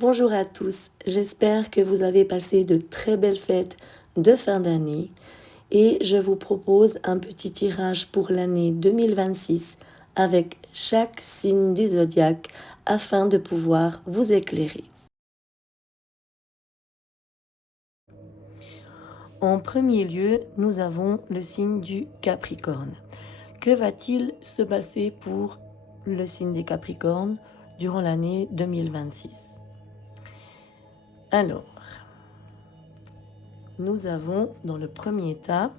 Bonjour à tous, j'espère que vous avez passé de très belles fêtes de fin d'année et je vous propose un petit tirage pour l'année 2026 avec chaque signe du zodiaque afin de pouvoir vous éclairer. En premier lieu, nous avons le signe du Capricorne. Que va-t-il se passer pour le signe des Capricornes durant l'année 2026? Alors, nous avons dans le premier tas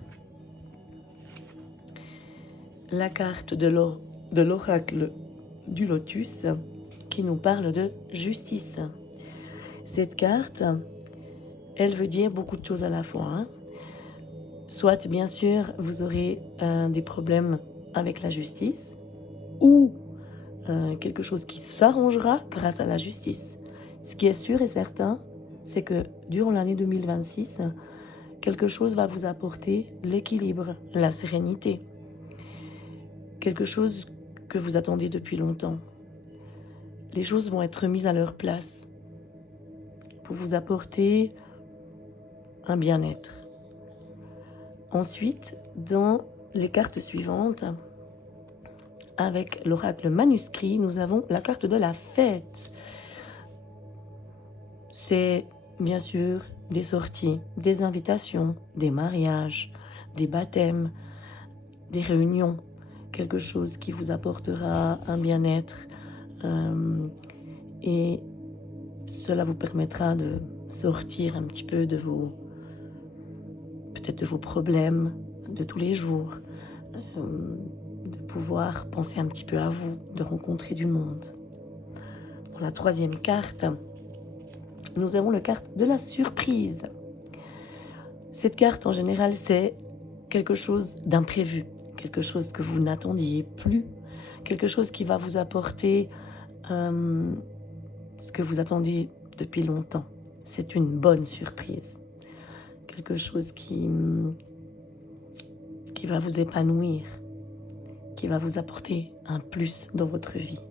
la carte de l'oracle du lotus qui nous parle de justice. Cette carte, elle veut dire beaucoup de choses à la fois, hein. Soit, bien sûr, vous aurez des problèmes avec la justice ou quelque chose qui s'arrangera grâce à la justice. Ce qui est sûr et certain, c'est que durant l'année 2026, quelque chose va vous apporter l'équilibre, la sérénité. Quelque chose que vous attendez depuis longtemps. Les choses vont être mises à leur place pour vous apporter un bien-être. Ensuite, dans les cartes suivantes, avec l'oracle manuscrit, nous avons la carte de la fête. C'est bien sûr des sorties, des invitations, des mariages, des baptêmes, des réunions, quelque chose qui vous apportera un bien-être et cela vous permettra de sortir un petit peu de peut-être de vos problèmes de tous les jours, de pouvoir penser un petit peu à vous, de rencontrer du monde. Pour la troisième carte, nous avons la carte de la surprise. Cette carte, en général, c'est quelque chose d'imprévu, quelque chose que vous n'attendiez plus, quelque chose qui va vous apporter ce que vous attendiez depuis longtemps. C'est une bonne surprise. Quelque chose qui va vous épanouir, qui va vous apporter un plus dans votre vie.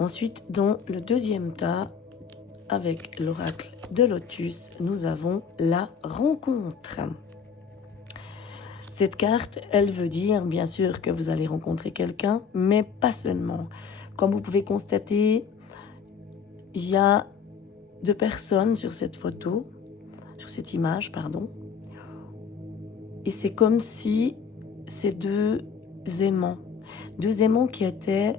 Ensuite, dans le deuxième tas, avec l'oracle de Lotus, nous avons la rencontre. Cette carte, elle veut dire bien sûr que vous allez rencontrer quelqu'un, mais pas seulement. Comme vous pouvez constater, il y a deux personnes sur cette photo, sur cette image, pardon. Et c'est comme si ces deux aimants qui étaient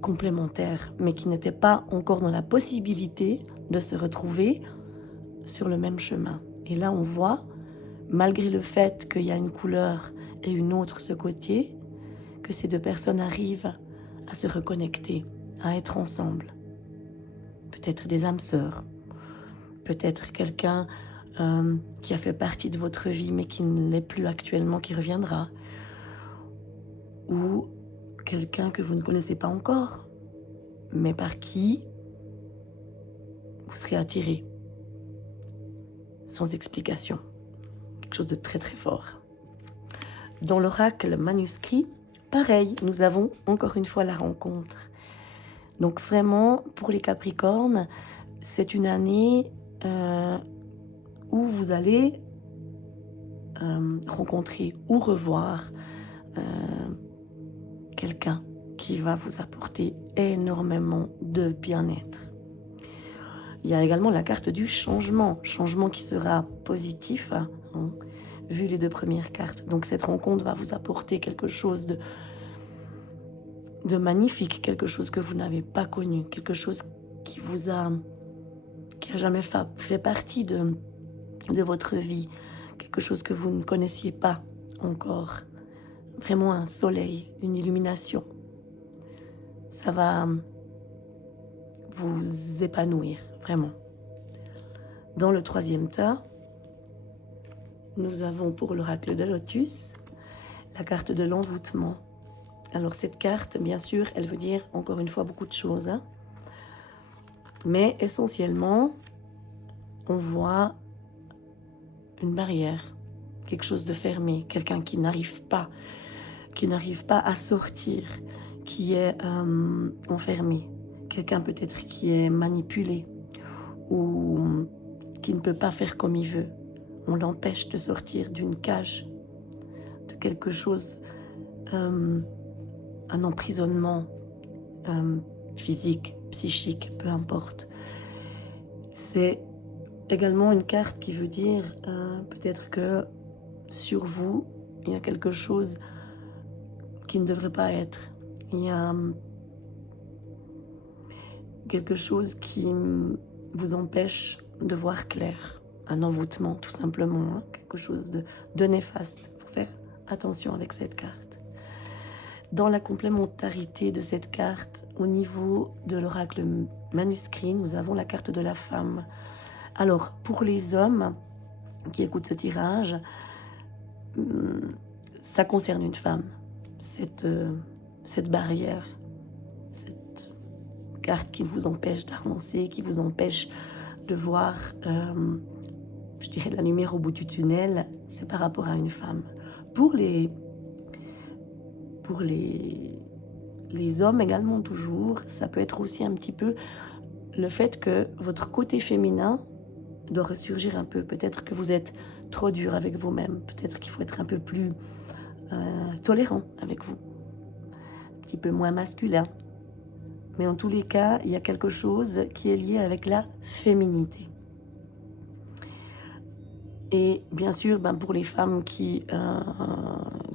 complémentaires, mais qui n'étaient pas encore dans la possibilité de se retrouver sur le même chemin. Et là, on voit, malgré le fait qu'il y a une couleur et une autre ce côté, que ces deux personnes arrivent à se reconnecter, à être ensemble. Peut-être des âmes sœurs, peut-être quelqu'un qui a fait partie de votre vie mais qui ne l'est plus actuellement, qui reviendra, ou quelqu'un que vous ne connaissez pas encore, mais par qui vous serez attiré, sans explication. Quelque chose de très très fort. Dans l'oracle manuscrit, pareil, nous avons encore une fois la rencontre. Donc vraiment, pour les Capricornes, c'est une année où vous allez rencontrer ou revoir quelqu'un qui va vous apporter énormément de bien-être. Il y a également la carte du changement qui sera positif, hein, vu les deux premières cartes. Donc cette rencontre va vous apporter quelque chose de magnifique, quelque chose que vous n'avez pas connu, quelque chose qui a jamais fait partie de votre vie, quelque chose que vous ne connaissiez pas encore. Vraiment un soleil, une illumination. Ça va vous épanouir, vraiment. Dans le troisième tas, nous avons pour l'oracle de Lotus la carte de l'envoûtement. Alors cette carte, bien sûr, elle veut dire encore une fois beaucoup de choses, hein. Mais essentiellement, on voit une barrière, quelque chose de fermé, quelqu'un qui n'arrive pas à sortir, qui est enfermé, quelqu'un peut-être qui est manipulé ou qui ne peut pas faire comme il veut. On l'empêche de sortir d'une cage, de quelque chose, un emprisonnement physique, psychique, peu importe. C'est également une carte qui veut dire peut-être que sur vous, il y a quelque chose qui ne devrait pas être. Il y a quelque chose qui vous empêche de voir clair. Un envoûtement, tout simplement. Quelque chose de néfaste. Il faut faire attention avec cette carte. Dans la complémentarité de cette carte, au niveau de l'oracle manuscrit, nous avons la carte de la femme. Alors, pour les hommes qui écoutent ce tirage, ça concerne une femme. Cette barrière, cette carte qui vous empêche d'avancer, qui vous empêche de voir, je dirais, la lumière au bout du tunnel, c'est par rapport à une femme. Pour les hommes également toujours, ça peut être aussi un petit peu le fait que votre côté féminin doit ressurgir un peu. Peut-être que vous êtes trop dur avec vous-même. Peut-être qu'il faut être un peu plus tolérant avec vous. Un petit peu moins masculin. Mais en tous les cas, il y a quelque chose qui est lié avec la féminité. Et bien sûr, pour les femmes qui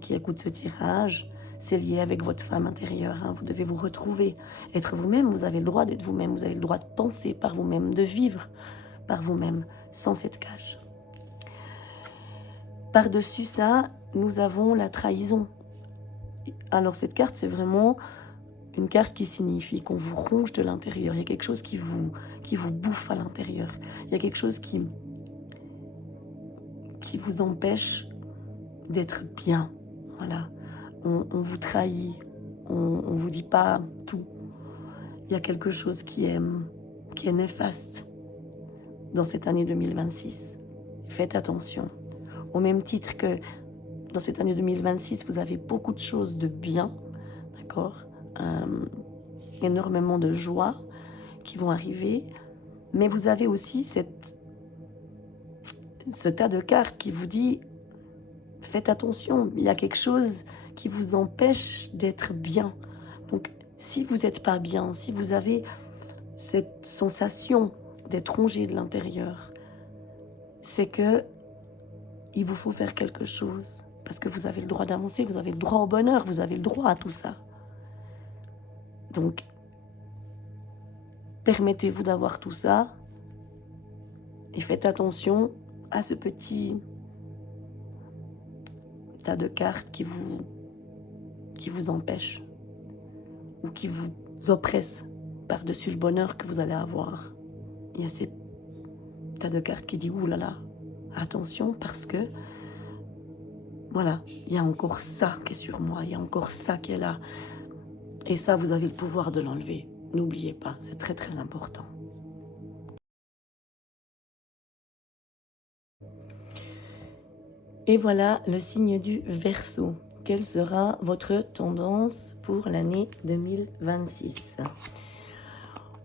écoutent ce tirage, c'est lié avec votre femme intérieure. Vous devez vous retrouver, être vous-même. Vous avez le droit d'être vous-même. Vous avez le droit de penser par vous-même, de vivre par vous-même, sans cette cage. Par-dessus ça, nous avons la trahison. Alors cette carte, c'est vraiment une carte qui signifie qu'on vous ronge de l'intérieur. Il y a quelque chose qui vous bouffe à l'intérieur. Il y a quelque chose qui vous empêche d'être bien. Voilà. On vous trahit. On vous dit pas tout. Il y a quelque chose qui est néfaste dans cette année 2026. Faites attention. Au même titre que dans cette année 2026, vous avez beaucoup de choses de bien, d'accord, énormément de joie qui vont arriver, mais vous avez aussi ce tas de cartes qui vous dit faites attention, il y a quelque chose qui vous empêche d'être bien. Donc, si vous n'êtes pas bien, si vous avez cette sensation d'être rongé de l'intérieur, c'est que il vous faut faire quelque chose. Parce que vous avez le droit d'avancer, vous avez le droit au bonheur, vous avez le droit à tout ça. Donc, permettez-vous d'avoir tout ça et faites attention à ce petit tas de cartes qui vous empêchent ou qui vous oppressent par-dessus le bonheur que vous allez avoir. Il y a ces tas de cartes qui disent « Ouh là là, attention parce que voilà, il y a encore ça qui est sur moi, il y a encore ça qui est là. » Et ça, vous avez le pouvoir de l'enlever. N'oubliez pas, c'est très très important. Et voilà le signe du Verseau. Quelle sera votre tendance pour l'année 2026?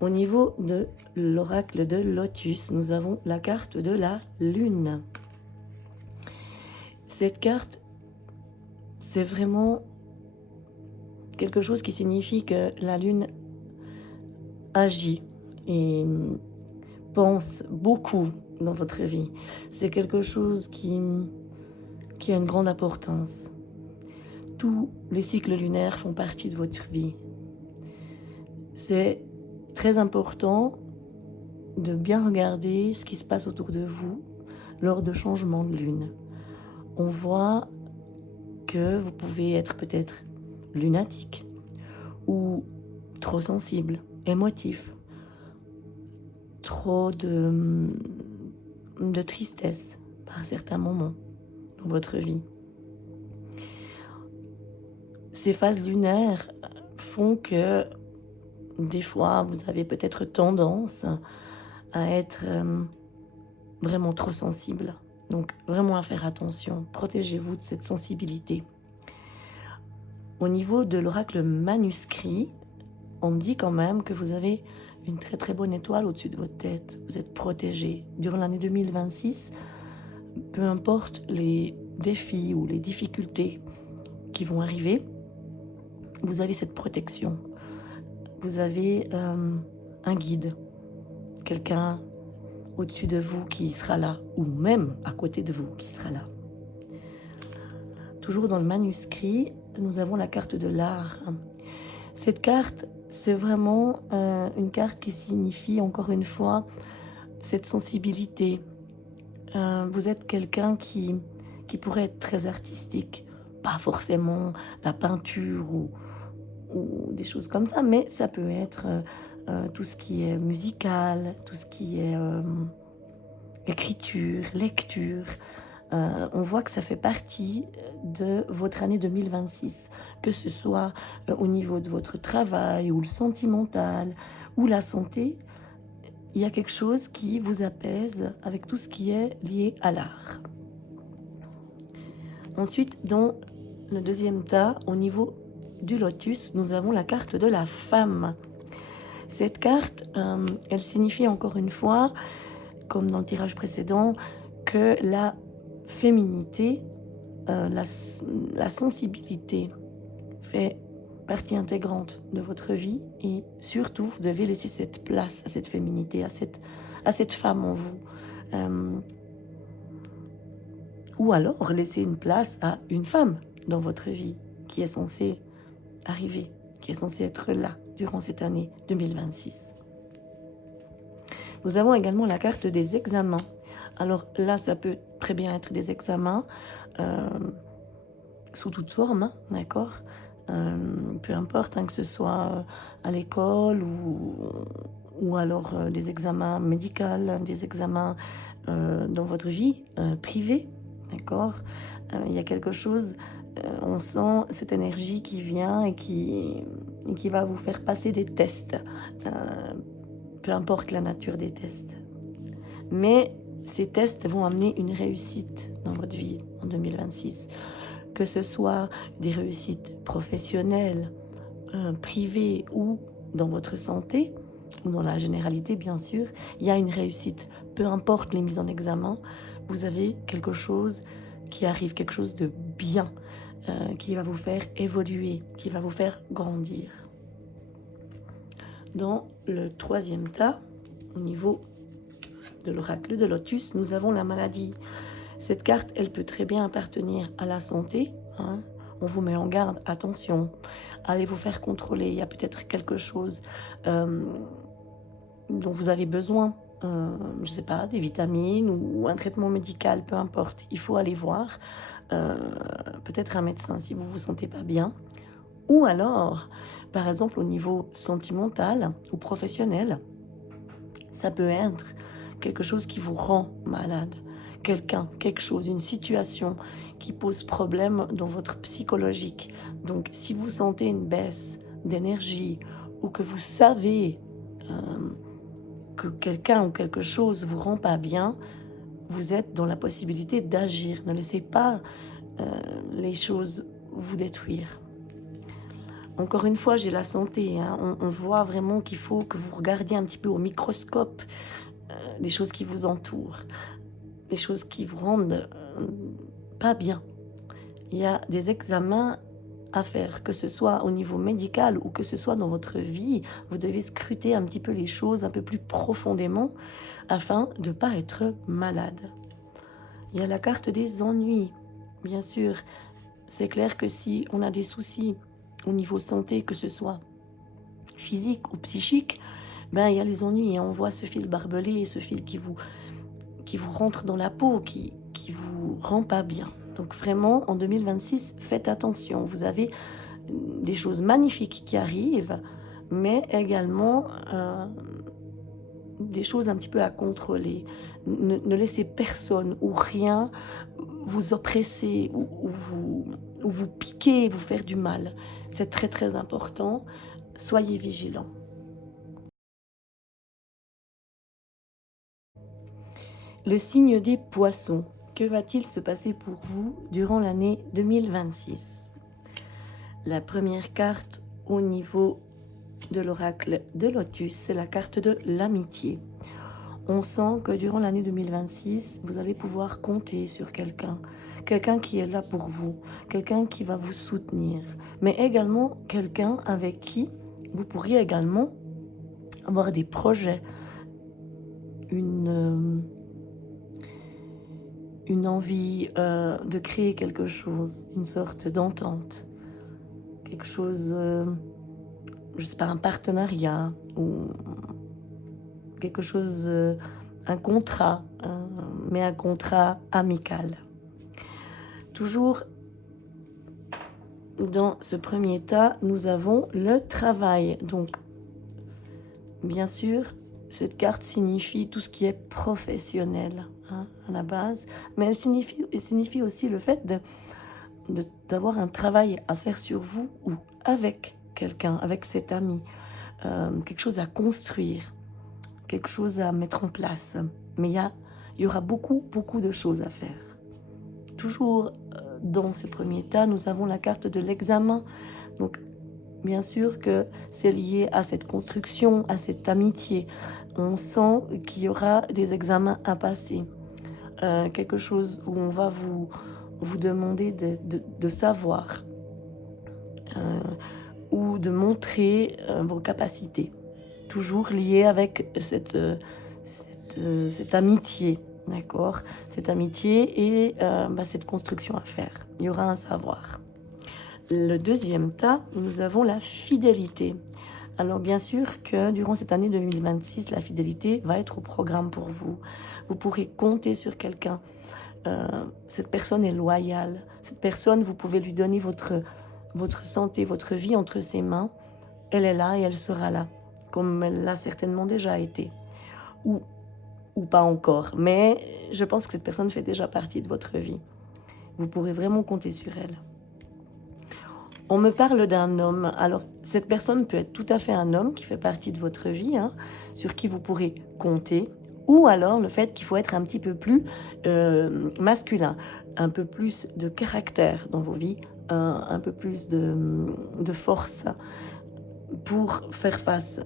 Au niveau de l'oracle de Lotus, nous avons la carte de la Lune. Cette carte, c'est vraiment quelque chose qui signifie que la Lune agit et pense beaucoup dans votre vie. C'est quelque chose qui a une grande importance. Tous les cycles lunaires font partie de votre vie. C'est très important de bien regarder ce qui se passe autour de vous lors de changements de lune. On voit que vous pouvez être peut-être lunatique ou trop sensible, émotif, trop de tristesse par certains moments dans votre vie. Ces phases lunaires font que des fois vous avez peut-être tendance à être vraiment trop sensible. Donc vraiment à faire attention, protégez-vous de cette sensibilité. Au niveau de l'oracle manuscrit, on me dit quand même que vous avez une très très bonne étoile au-dessus de votre tête. Vous êtes protégé. Durant l'année 2026, peu importe les défis ou les difficultés qui vont arriver, vous avez cette protection. Vous avez un guide, quelqu'un au-dessus de vous qui sera là, ou même à côté de vous qui sera là. Toujours dans le manuscrit, nous avons la carte de l'art. Cette carte, c'est vraiment une carte qui signifie, encore une fois, cette sensibilité. Vous êtes quelqu'un qui pourrait être très artistique, pas forcément la peinture ou des choses comme ça, mais ça peut être tout ce qui est musical, tout ce qui est écriture, lecture. On voit que ça fait partie de votre année 2026, que ce soit au niveau de votre travail ou le sentimental ou la santé. Il y a quelque chose qui vous apaise avec tout ce qui est lié à l'art. Ensuite, dans le deuxième tas, au niveau du lotus, nous avons la carte de la femme. Cette carte, elle signifie encore une fois, comme dans le tirage précédent, que la féminité, la sensibilité fait partie intégrante de votre vie et surtout, vous devez laisser cette place à cette féminité, à cette femme en vous. Ou alors laisser une place à une femme dans votre vie qui est censée arriver, qui est censée être là durant cette année 2026. Nous avons également la carte des examens. Alors là, ça peut très bien être des examens sous toute forme, hein, d'accord, peu importe, hein, que ce soit à l'école ou alors des examens médicaux, des examens dans votre vie privée, d'accord. Il y a quelque chose, on sent cette énergie qui vient et qui va vous faire passer des tests, peu importe la nature des tests. Mais ces tests vont amener une réussite dans votre vie en 2026. Que ce soit des réussites professionnelles, privées ou dans votre santé, ou dans la généralité bien sûr, il y a une réussite. Peu importe les mises en examen, vous avez quelque chose qui arrive, quelque chose de bien, qui va vous faire évoluer, qui va vous faire grandir. Dans le troisième tas, au niveau de l'oracle de Lotus, nous avons la maladie. Cette carte, elle peut très bien appartenir à la santé, hein. On vous met en garde, attention, allez vous faire contrôler, il y a peut-être quelque chose dont vous avez besoin, je ne sais pas, des vitamines ou un traitement médical, peu importe, il faut aller voir peut-être un médecin si vous ne vous sentez pas bien, ou alors, par exemple, au niveau sentimental ou professionnel, ça peut être quelque chose qui vous rend malade, quelqu'un, quelque chose, une situation qui pose problème dans votre psychologique. Donc, si vous sentez une baisse d'énergie ou que vous savez que quelqu'un ou quelque chose vous rend pas bien, vous êtes dans la possibilité d'agir. Ne laissez pas les choses vous détruire. Encore une fois, j'ai la santé, hein. On voit vraiment qu'il faut que vous regardiez un petit peu au microscope les choses qui vous entourent, les choses qui vous rendent pas bien. Il y a des examens à faire, que ce soit au niveau médical ou que ce soit dans votre vie. Vous devez scruter un petit peu les choses un peu plus profondément afin de ne pas être malade. Il y a la carte des ennuis, bien sûr. C'est clair que si on a des soucis au niveau santé, que ce soit physique ou psychique, ben, il y a les ennuis et on voit ce fil barbelé, ce fil qui vous rentre dans la peau, qui vous rend pas bien. Donc vraiment, en 2026, faites attention. Vous avez des choses magnifiques qui arrivent, mais également des choses un petit peu à contrôler. Ne laissez personne ou rien vous oppresser ou vous piquer, vous faire du mal. C'est très très important. Soyez vigilants. Le signe des poissons. Que va-t-il se passer pour vous durant l'année 2026? La première carte au niveau de l'oracle de Lotus, c'est la carte de l'amitié. On sent que durant l'année 2026, vous allez pouvoir compter sur quelqu'un. Quelqu'un qui est là pour vous, quelqu'un qui va vous soutenir, mais également quelqu'un avec qui vous pourriez également avoir des projets, une envie de créer quelque chose, une sorte d'entente, quelque chose, je sais pas, un partenariat ou quelque chose, un contrat, mais un contrat amical. Toujours dans ce premier tas, nous avons le travail. Donc, bien sûr, cette carte signifie tout ce qui est professionnel à la base, mais elle signifie aussi le fait d'avoir un travail à faire sur vous ou avec quelqu'un, avec cet ami, quelque chose à construire, quelque chose à mettre en place. Mais il y aura beaucoup de choses à faire. Toujours dans ce premier tas, nous avons la carte de l'examen. Donc, bien sûr que c'est lié à cette construction, à cette amitié. On sent qu'il y aura des examens à passer. Quelque chose où on va vous demander de savoir ou de montrer vos capacités. Toujours lié avec cette amitié. D'accord, cette amitié et cette construction à faire. Il y aura un savoir. Le deuxième tas, nous avons la fidélité. Alors bien sûr que durant cette année 2026, la fidélité va être au programme pour vous. Vous pourrez compter sur quelqu'un. Cette personne est loyale. Cette personne, vous pouvez lui donner votre santé, votre vie entre ses mains. Elle est là et elle sera là, comme elle l'a certainement déjà été. Ou pas encore, mais je pense que cette personne fait déjà partie de votre vie. Vous pourrez vraiment compter sur elle. On me parle d'un homme. Alors, cette personne peut être tout à fait un homme qui fait partie de votre vie, sur qui vous pourrez compter, ou alors le fait qu'il faut être un petit peu plus masculin, un peu plus de caractère dans vos vies, un peu plus de force pour faire face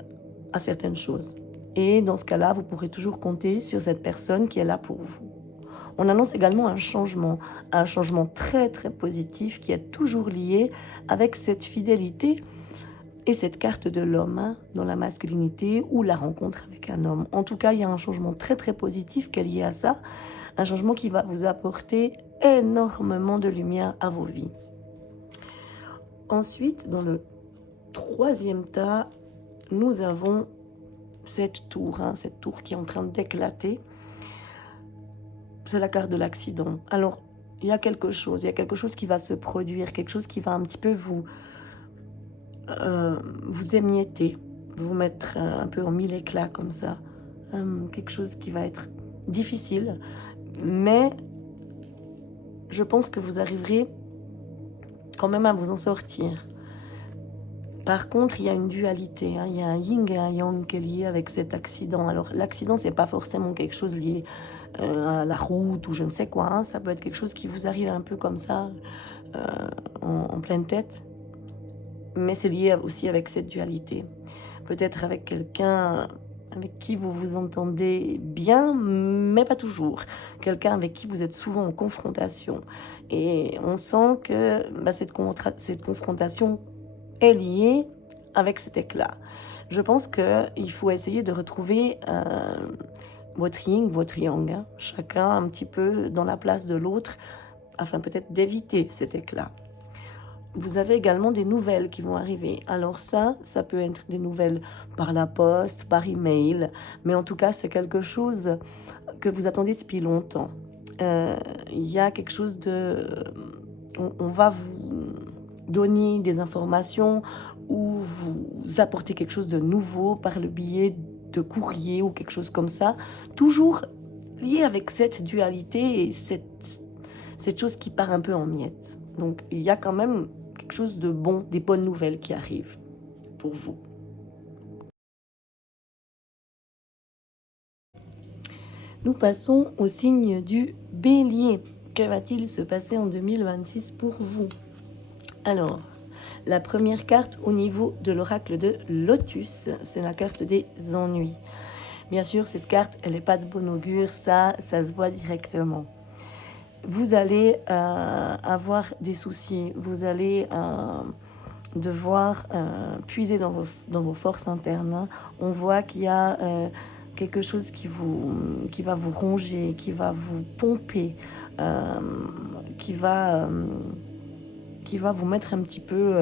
à certaines choses. Et dans ce cas-là, vous pourrez toujours compter sur cette personne qui est là pour vous. On annonce également un changement très très positif qui est toujours lié avec cette fidélité et cette carte de l'homme dans la masculinité ou la rencontre avec un homme. En tout cas, il y a un changement très très positif qui est lié à ça, un changement qui va vous apporter énormément de lumière à vos vies. Ensuite, dans le troisième tas, nous avons cette tour qui est en train d'éclater. C'est la carte de l'accident. Alors, il y a quelque chose qui va se produire, quelque chose qui va un petit peu vous émietter, vous mettre un peu en mille éclats comme ça. Quelque chose qui va être difficile, mais je pense que vous arriverez quand même à vous en sortir. Par contre, il y a une dualité, il y a un yin et un yang qui est lié avec cet accident. Alors, l'accident, c'est pas forcément quelque chose lié à la route ou je ne sais quoi. Ça peut être quelque chose qui vous arrive un peu comme ça, en pleine tête. Mais c'est lié aussi avec cette dualité. Peut-être avec quelqu'un avec qui vous vous entendez bien, mais pas toujours. Quelqu'un avec qui vous êtes souvent en confrontation. Et on sent que cette confrontation est liée avec cet éclat. Je pense qu'il faut essayer de retrouver votre yin, votre yang, chacun un petit peu dans la place de l'autre, afin peut-être d'éviter cet éclat. Vous avez également des nouvelles qui vont arriver. Alors ça peut être des nouvelles par la poste, par email, mais en tout cas, c'est quelque chose que vous attendez depuis longtemps. Il y a quelque chose on va vous donner des informations ou vous apporter quelque chose de nouveau par le biais de courrier ou quelque chose comme ça, toujours lié avec cette dualité et cette chose qui part un peu en miettes. Donc il y a quand même quelque chose de bon, des bonnes nouvelles qui arrivent pour vous. Nous passons au signe du Bélier. Que va-t-il se passer en 2026 pour vous? Alors, La première carte au niveau de l'oracle de Lotus, c'est la carte des ennuis. Bien sûr, cette carte, elle n'est pas de bon augure, ça se voit directement. Vous allez avoir des soucis, vous allez devoir puiser dans vos forces internes. Hein. On voit qu'il y a quelque chose qui va vous ronger, qui va vous pomper, qui va vous mettre un petit peu,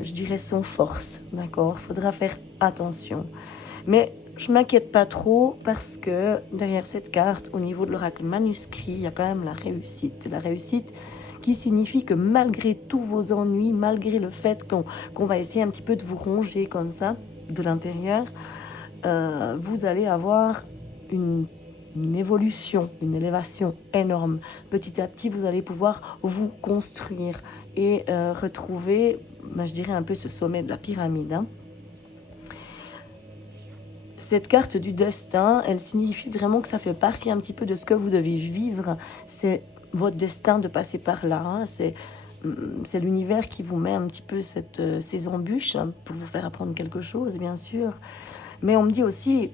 je dirais, sans force, d'accord? Il faudra faire attention. Mais je ne m'inquiète pas trop parce que derrière cette carte, au niveau de l'oracle manuscrit, il y a quand même la réussite. La réussite qui signifie que malgré tous vos ennuis, malgré le fait qu'on va essayer un petit peu de vous ronger comme ça, de l'intérieur, vous allez avoir une évolution, une élévation énorme. Petit à petit, vous allez pouvoir vous construire et retrouver, je dirais, un peu ce sommet de la pyramide. Hein. Cette carte du destin, elle signifie vraiment que ça fait partie un petit peu de ce que vous devez vivre. C'est votre destin de passer par là. Hein. C'est l'univers qui vous met un petit peu ces embûches hein, pour vous faire apprendre quelque chose, bien sûr. Mais on me dit aussi,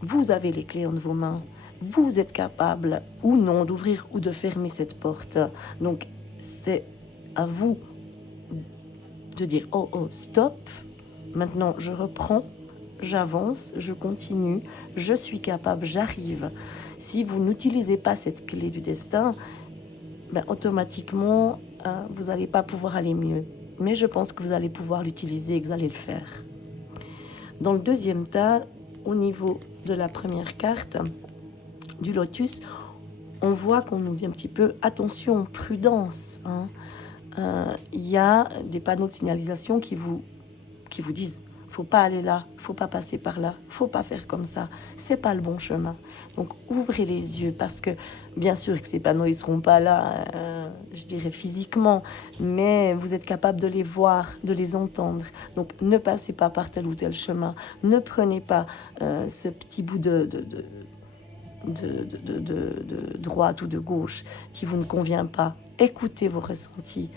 vous avez les clés entre vos mains. Vous êtes capable ou non d'ouvrir ou de fermer cette porte. Donc, c'est à vous de dire « Oh, stop, maintenant je reprends, j'avance, je continue, je suis capable, j'arrive ». Si vous n'utilisez pas cette clé du destin, automatiquement, vous n'allez pas pouvoir aller mieux. Mais je pense que vous allez pouvoir l'utiliser et que vous allez le faire. Dans le deuxième tas, au niveau de la première carte du lotus, on voit qu'on nous dit un petit peu attention, prudence. Hein. Y a des panneaux de signalisation qui vous disent faut pas aller là, faut pas passer par là, faut pas faire comme ça, c'est pas le bon chemin. Donc ouvrez les yeux parce que bien sûr que ces panneaux ils seront pas là, je dirais physiquement, mais vous êtes capable de les voir, de les entendre. Donc ne passez pas par tel ou tel chemin, ne prenez pas ce petit bout de droite ou de gauche qui vous ne convient pas. Écoutez vos ressentis.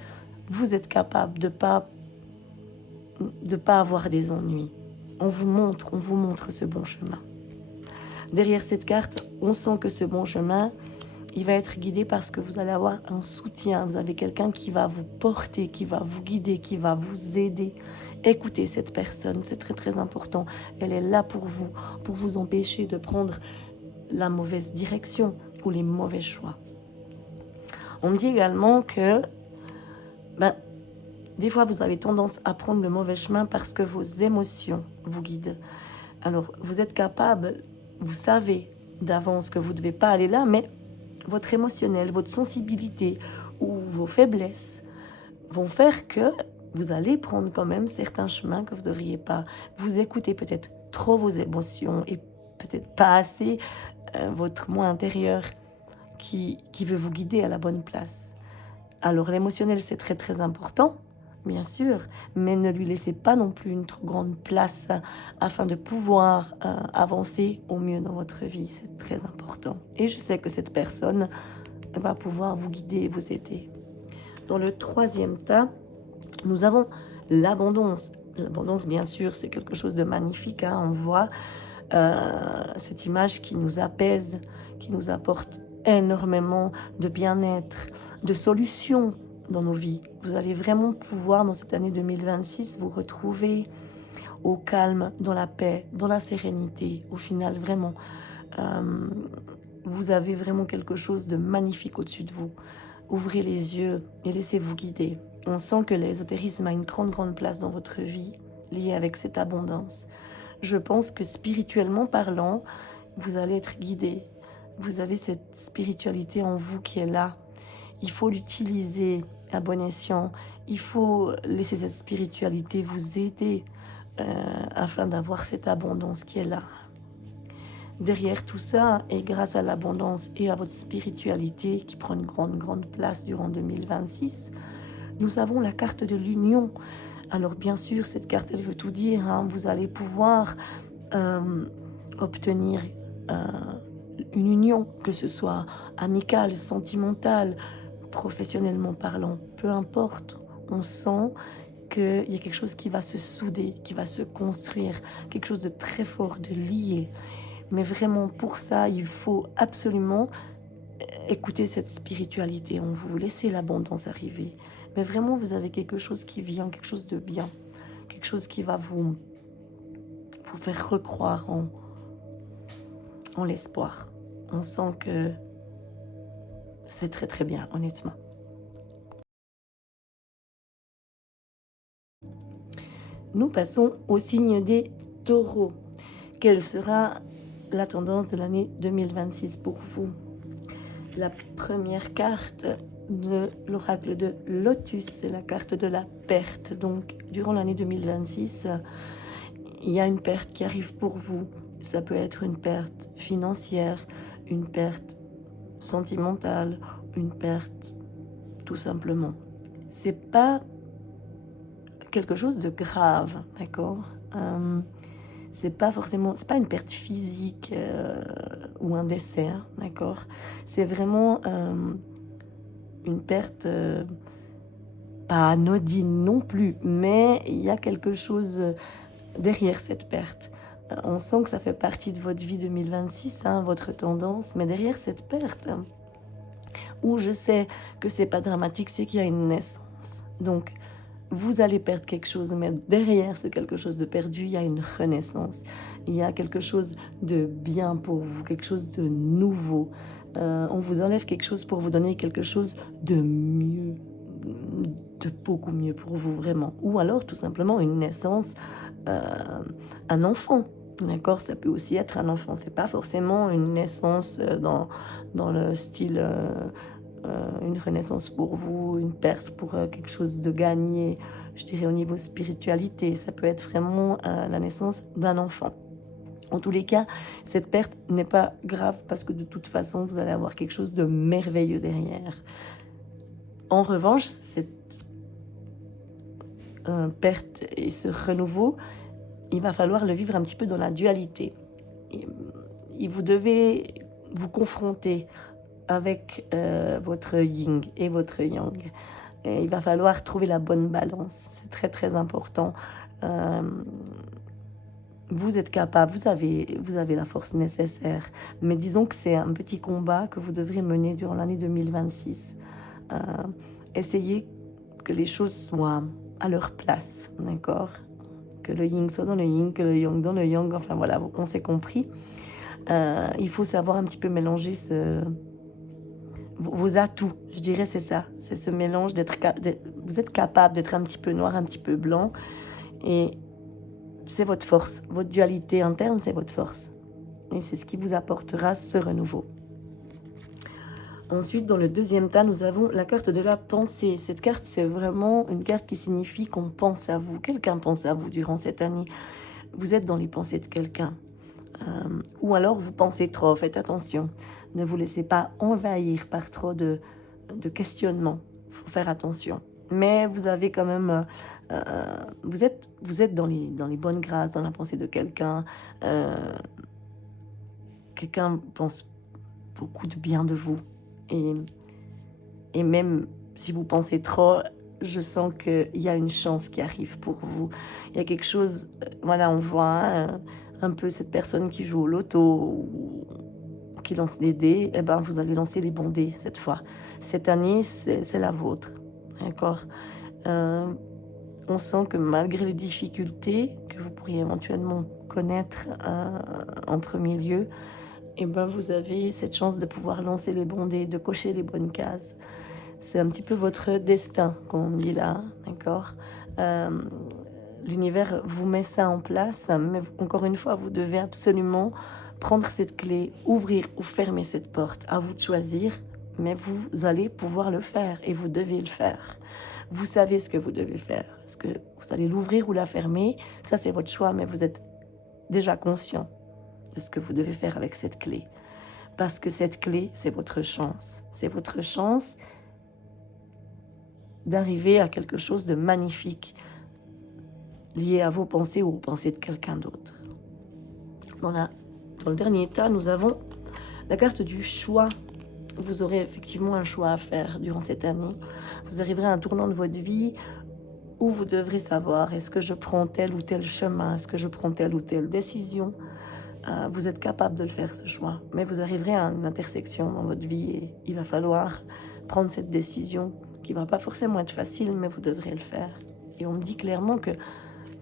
Vous êtes capable de pas avoir des ennuis. On vous montre ce bon chemin. Derrière cette carte, on sent que ce bon chemin, il va être guidé parce que vous allez avoir un soutien. Vous avez quelqu'un qui va vous porter, qui va vous guider, qui va vous aider. Écoutez cette personne, c'est très très important. Elle est là pour vous empêcher de prendre la mauvaise direction ou les mauvais choix. On me dit également que des fois, vous avez tendance à prendre le mauvais chemin parce que vos émotions vous guident. Alors, vous êtes capable, vous savez d'avance que vous ne devez pas aller là, mais votre émotionnel, votre sensibilité ou vos faiblesses vont faire que vous allez prendre quand même certains chemins que vous ne devriez pas. Vous écoutez peut-être trop vos émotions et peut-être pas assez votre moi intérieur qui veut vous guider à la bonne place. Alors, l'émotionnel, c'est très très important. Bien sûr, mais ne lui laissez pas non plus une trop grande place afin de pouvoir avancer au mieux dans votre vie. C'est très important. Et je sais que cette personne va pouvoir vous guider et vous aider. Dans le troisième tas, nous avons l'abondance. L'abondance, bien sûr, c'est quelque chose de magnifique. Hein. On voit cette image qui nous apaise, qui nous apporte énormément de bien-être, de solutions dans nos vies. Vous allez vraiment pouvoir, dans cette année 2026, vous retrouver au calme, dans la paix, dans la sérénité. Au final, vraiment, vous avez vraiment quelque chose de magnifique au-dessus de vous. Ouvrez les yeux et laissez-vous guider. On sent que l'ésotérisme a une grande place dans votre vie, liée avec cette abondance. Je pense que spirituellement parlant, vous allez être guidé. Vous avez cette spiritualité en vous qui est là. Il faut l'utiliser à bon escient. Il faut laisser cette spiritualité vous aider afin d'avoir cette abondance qui est là. Derrière tout ça, et grâce à l'abondance et à votre spiritualité qui prend une grande place durant 2026, nous avons la carte de l'union. Alors bien sûr, cette carte, elle veut tout dire. Hein. Vous allez pouvoir obtenir une union, que ce soit amicale, sentimentale, professionnellement parlant, peu importe. On sent qu'il y a quelque chose qui va se souder, qui va se construire, quelque chose de très fort, de lié. Mais vraiment, pour ça, il faut absolument écouter cette spiritualité en vous, laisser l'abondance arriver. Mais vraiment, vous avez quelque chose qui vient, quelque chose de bien, quelque chose qui va vous faire recroire en l'espoir. On sent que c'est très très bien, honnêtement. Nous passons au signe des taureaux. Quelle sera la tendance de l'année 2026 pour vous? La première carte de l'oracle de Lotus, c'est la carte de la perte. Donc, durant l'année 2026, il y a une perte qui arrive pour vous. Ça peut être une perte financière, une perte sentimentale, une perte tout simplement. C'est pas quelque chose de grave, d'accord? C'est pas forcément, c'est pas une perte physique ou un décès, hein, d'accord? C'est vraiment une perte pas anodine non plus, mais il y a quelque chose derrière cette perte. On sent que ça fait partie de votre vie 2026, hein, votre tendance, mais derrière cette perte, où je sais que c'est pas dramatique, c'est qu'il y a une naissance. Donc, vous allez perdre quelque chose, mais derrière ce quelque chose de perdu, il y a une renaissance. Il y a quelque chose de bien pour vous, quelque chose de nouveau. On vous enlève quelque chose pour vous donner quelque chose de mieux, de beaucoup mieux pour vous vraiment. Ou alors tout simplement une naissance, un enfant. D'accord, ça peut aussi être un enfant. C'est pas forcément une naissance dans le style une renaissance pour vous, une perte pour quelque chose de gagné, je dirais au niveau spiritualité. Ça peut être vraiment la naissance d'un enfant. En tous les cas, cette perte n'est pas grave parce que de toute façon, vous allez avoir quelque chose de merveilleux derrière. En revanche, cette perte et ce renouveau, il va falloir le vivre un petit peu dans la dualité. Et vous devez vous confronter avec votre yin et votre yang. Et il va falloir trouver la bonne balance. C'est très très important. Vous êtes capable, vous avez la force nécessaire. Mais disons que c'est un petit combat que vous devrez mener durant l'année 2026. Essayez que les choses soient à leur place, d'accord? Que le yin soit dans le yin, que le yang dans le yang. Enfin voilà, on s'est compris. Il faut savoir un petit peu mélanger vos atouts, je dirais c'est ça. C'est ce mélange vous êtes capable d'être un petit peu noir, un petit peu blanc. Et c'est votre force. Votre dualité interne, c'est votre force. Et c'est ce qui vous apportera ce renouveau. Ensuite, dans le deuxième tas, nous avons la carte de la pensée. Cette carte, c'est vraiment une carte qui signifie qu'on pense à vous. Quelqu'un pense à vous durant cette année. Vous êtes dans les pensées de quelqu'un. Ou alors, vous pensez trop. Faites attention. Ne vous laissez pas envahir par trop de questionnements. Il faut faire attention. Mais vous avez quand même... vous êtes dans les bonnes grâces, dans la pensée de quelqu'un. Quelqu'un pense beaucoup de bien de vous. Et même si vous pensez trop, je sens qu'il y a une chance qui arrive pour vous. Il y a quelque chose, voilà, on voit un peu cette personne qui joue au loto ou qui lance des dés. Eh ben, vous allez lancer les bons dés cette fois. Cette année, c'est la vôtre, d'accord? On sent que malgré les difficultés que vous pourriez éventuellement connaître en premier lieu, et ben vous avez cette chance de pouvoir lancer les bons dés, de cocher les bonnes cases. C'est un petit peu votre destin, comme on dit là, d'accord? L'univers vous met ça en place, mais encore une fois, vous devez absolument prendre cette clé, ouvrir ou fermer cette porte. À vous de choisir, mais vous allez pouvoir le faire et vous devez le faire. Vous savez ce que vous devez faire. Est-ce que vous allez l'ouvrir ou la fermer? Ça, c'est votre choix, mais vous êtes déjà conscient de ce que vous devez faire avec cette clé. Parce que cette clé, c'est votre chance. C'est votre chance d'arriver à quelque chose de magnifique lié à vos pensées ou aux pensées de quelqu'un d'autre. Dans le dernier tas, nous avons la carte du choix. Vous aurez effectivement un choix à faire durant cette année. Vous arriverez à un tournant de votre vie où vous devrez savoir, est-ce que je prends tel ou tel chemin, est-ce que je prends telle ou telle décision. Vous êtes capable de le faire, ce choix, mais vous arriverez à une intersection dans votre vie et il va falloir prendre cette décision qui ne va pas forcément être facile, mais vous devrez le faire. Et on me dit clairement que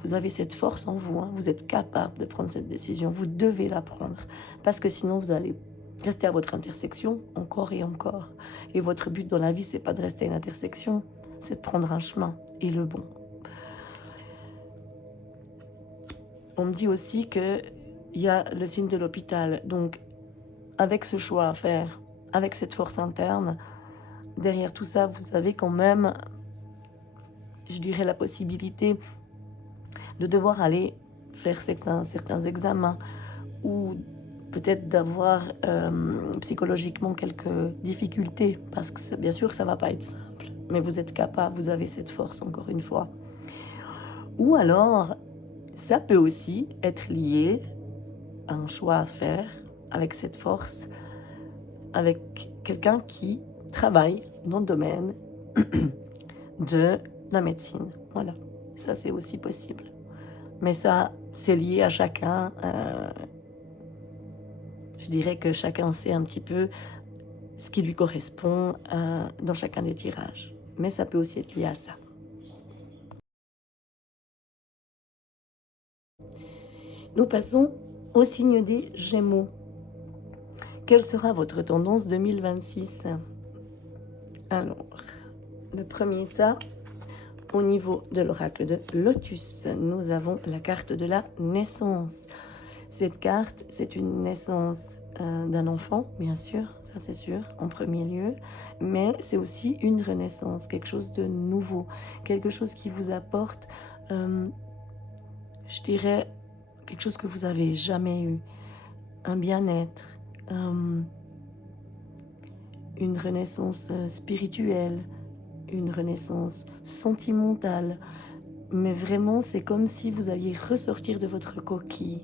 vous avez cette force en vous, hein, vous êtes capable de prendre cette décision, vous devez la prendre, parce que sinon vous allez rester à votre intersection encore et encore. Et votre but dans la vie, c'est pas de rester à une intersection, c'est de prendre un chemin, et le bon. On me dit aussi qu'il y a le signe de l'hôpital, donc avec ce choix à faire, avec cette force interne, derrière tout ça, vous avez quand même, je dirais, la possibilité de devoir aller faire certains examens ou peut-être d'avoir psychologiquement quelques difficultés, parce que bien sûr, ça ne va pas être simple, mais vous êtes capable, vous avez cette force, encore une fois. Ou alors, ça peut aussi être lié à un choix à faire avec cette force, avec quelqu'un qui travaille dans le domaine de la médecine. Voilà, ça c'est aussi possible. Mais ça, c'est lié à chacun. Je dirais que chacun sait un petit peu ce qui lui correspond dans chacun des tirages. Mais ça peut aussi être lié à ça. Nous passons au signe des Gémeaux. Quelle sera votre tendance 2026? Alors, le premier tas, au niveau de l'oracle de Lotus, nous avons la carte de la naissance. Cette carte, c'est une naissance d'un enfant, bien sûr, ça c'est sûr, en premier lieu, mais c'est aussi une renaissance, quelque chose de nouveau, quelque chose qui vous apporte, je dirais, quelque chose que vous n'avez jamais eu, un bien-être, une renaissance spirituelle, une renaissance sentimentale, mais vraiment c'est comme si vous alliez ressortir de votre coquille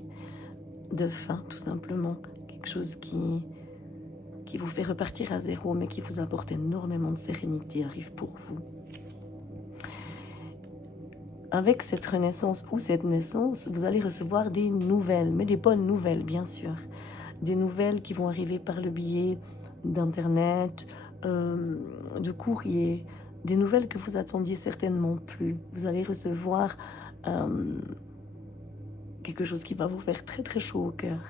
de faim, tout simplement, quelque chose qui vous fait repartir à zéro, mais qui vous apporte énormément de sérénité, arrive pour vous. Avec cette renaissance ou cette naissance, vous allez recevoir des nouvelles, mais des bonnes nouvelles, bien sûr. Des nouvelles qui vont arriver par le biais d'Internet, de courrier, des nouvelles que vous attendiez certainement plus. Vous allez recevoir quelque chose qui va vous faire très très chaud au cœur.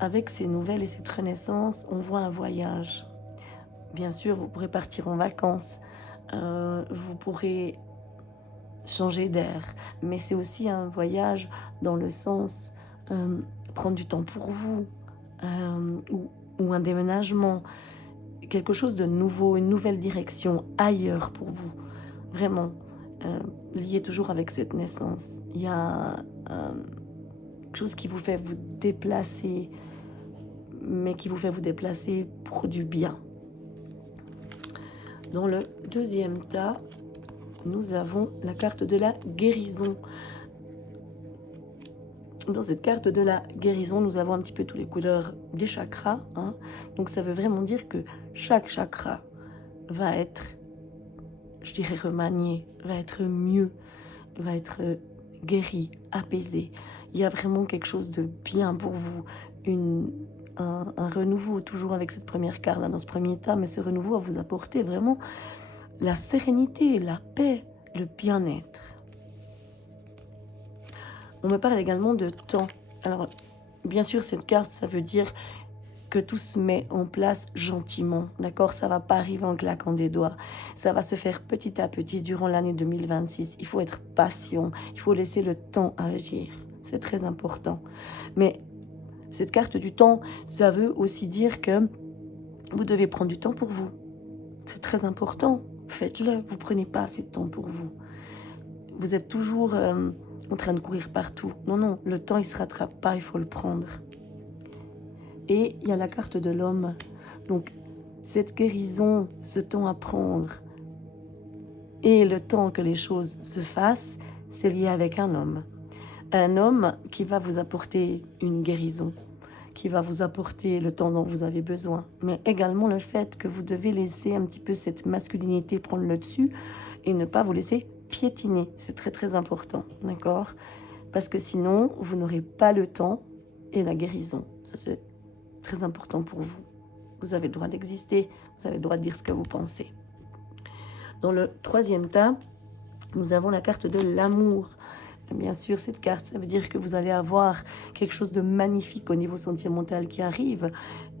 Avec ces nouvelles et cette renaissance, on voit un voyage. Bien sûr, vous pourrez partir en vacances, vous pourrez changer d'air, mais c'est aussi un voyage dans le sens prendre du temps pour vous, ou un déménagement, quelque chose de nouveau, une nouvelle direction ailleurs pour vous, vraiment lié toujours avec cette naissance. Il y a quelque chose qui vous fait vous déplacer, mais qui vous fait vous déplacer pour du bien. Dans le deuxième tas, nous avons la carte de la guérison. Dans cette carte de la guérison, nous avons un petit peu toutes les couleurs des chakras, hein. Donc ça veut vraiment dire que chaque chakra va être, je dirais, remanié, va être mieux, va être guéri, apaisé. Il y a vraiment quelque chose de bien pour vous, un renouveau, toujours avec cette première carte là, dans ce premier tas, mais ce renouveau va vous apporter vraiment la sérénité, la paix, le bien-être. On me parle également de temps. Alors, bien sûr, cette carte, ça veut dire que tout se met en place gentiment, d'accord? Ça va pas arriver en claquant des doigts. Ça va se faire petit à petit durant l'année 2026. Il faut être patient, il faut laisser le temps agir. C'est très important. Mais cette carte du temps, ça veut aussi dire que vous devez prendre du temps pour vous. C'est très important. Faites-le. Vous prenez pas assez de temps pour vous. Vous êtes toujours en train de courir partout. Non, non, le temps, il se rattrape pas, il faut le prendre. Et il y a la carte de l'homme. Donc, cette guérison, ce temps à prendre et le temps que les choses se fassent, c'est lié avec un homme. Un homme qui va vous apporter une guérison, qui va vous apporter le temps dont vous avez besoin, mais également le fait que vous devez laisser un petit peu cette masculinité prendre le dessus et ne pas vous laisser piétiner. C'est très très important, d'accord? Parce que sinon, vous n'aurez pas le temps et la guérison. Ça, c'est très important pour vous. Vous avez le droit d'exister, vous avez le droit de dire ce que vous pensez. Dans le troisième tas, nous avons la carte de l'amour. Bien sûr, cette carte, ça veut dire que vous allez avoir quelque chose de magnifique au niveau sentimental qui arrive,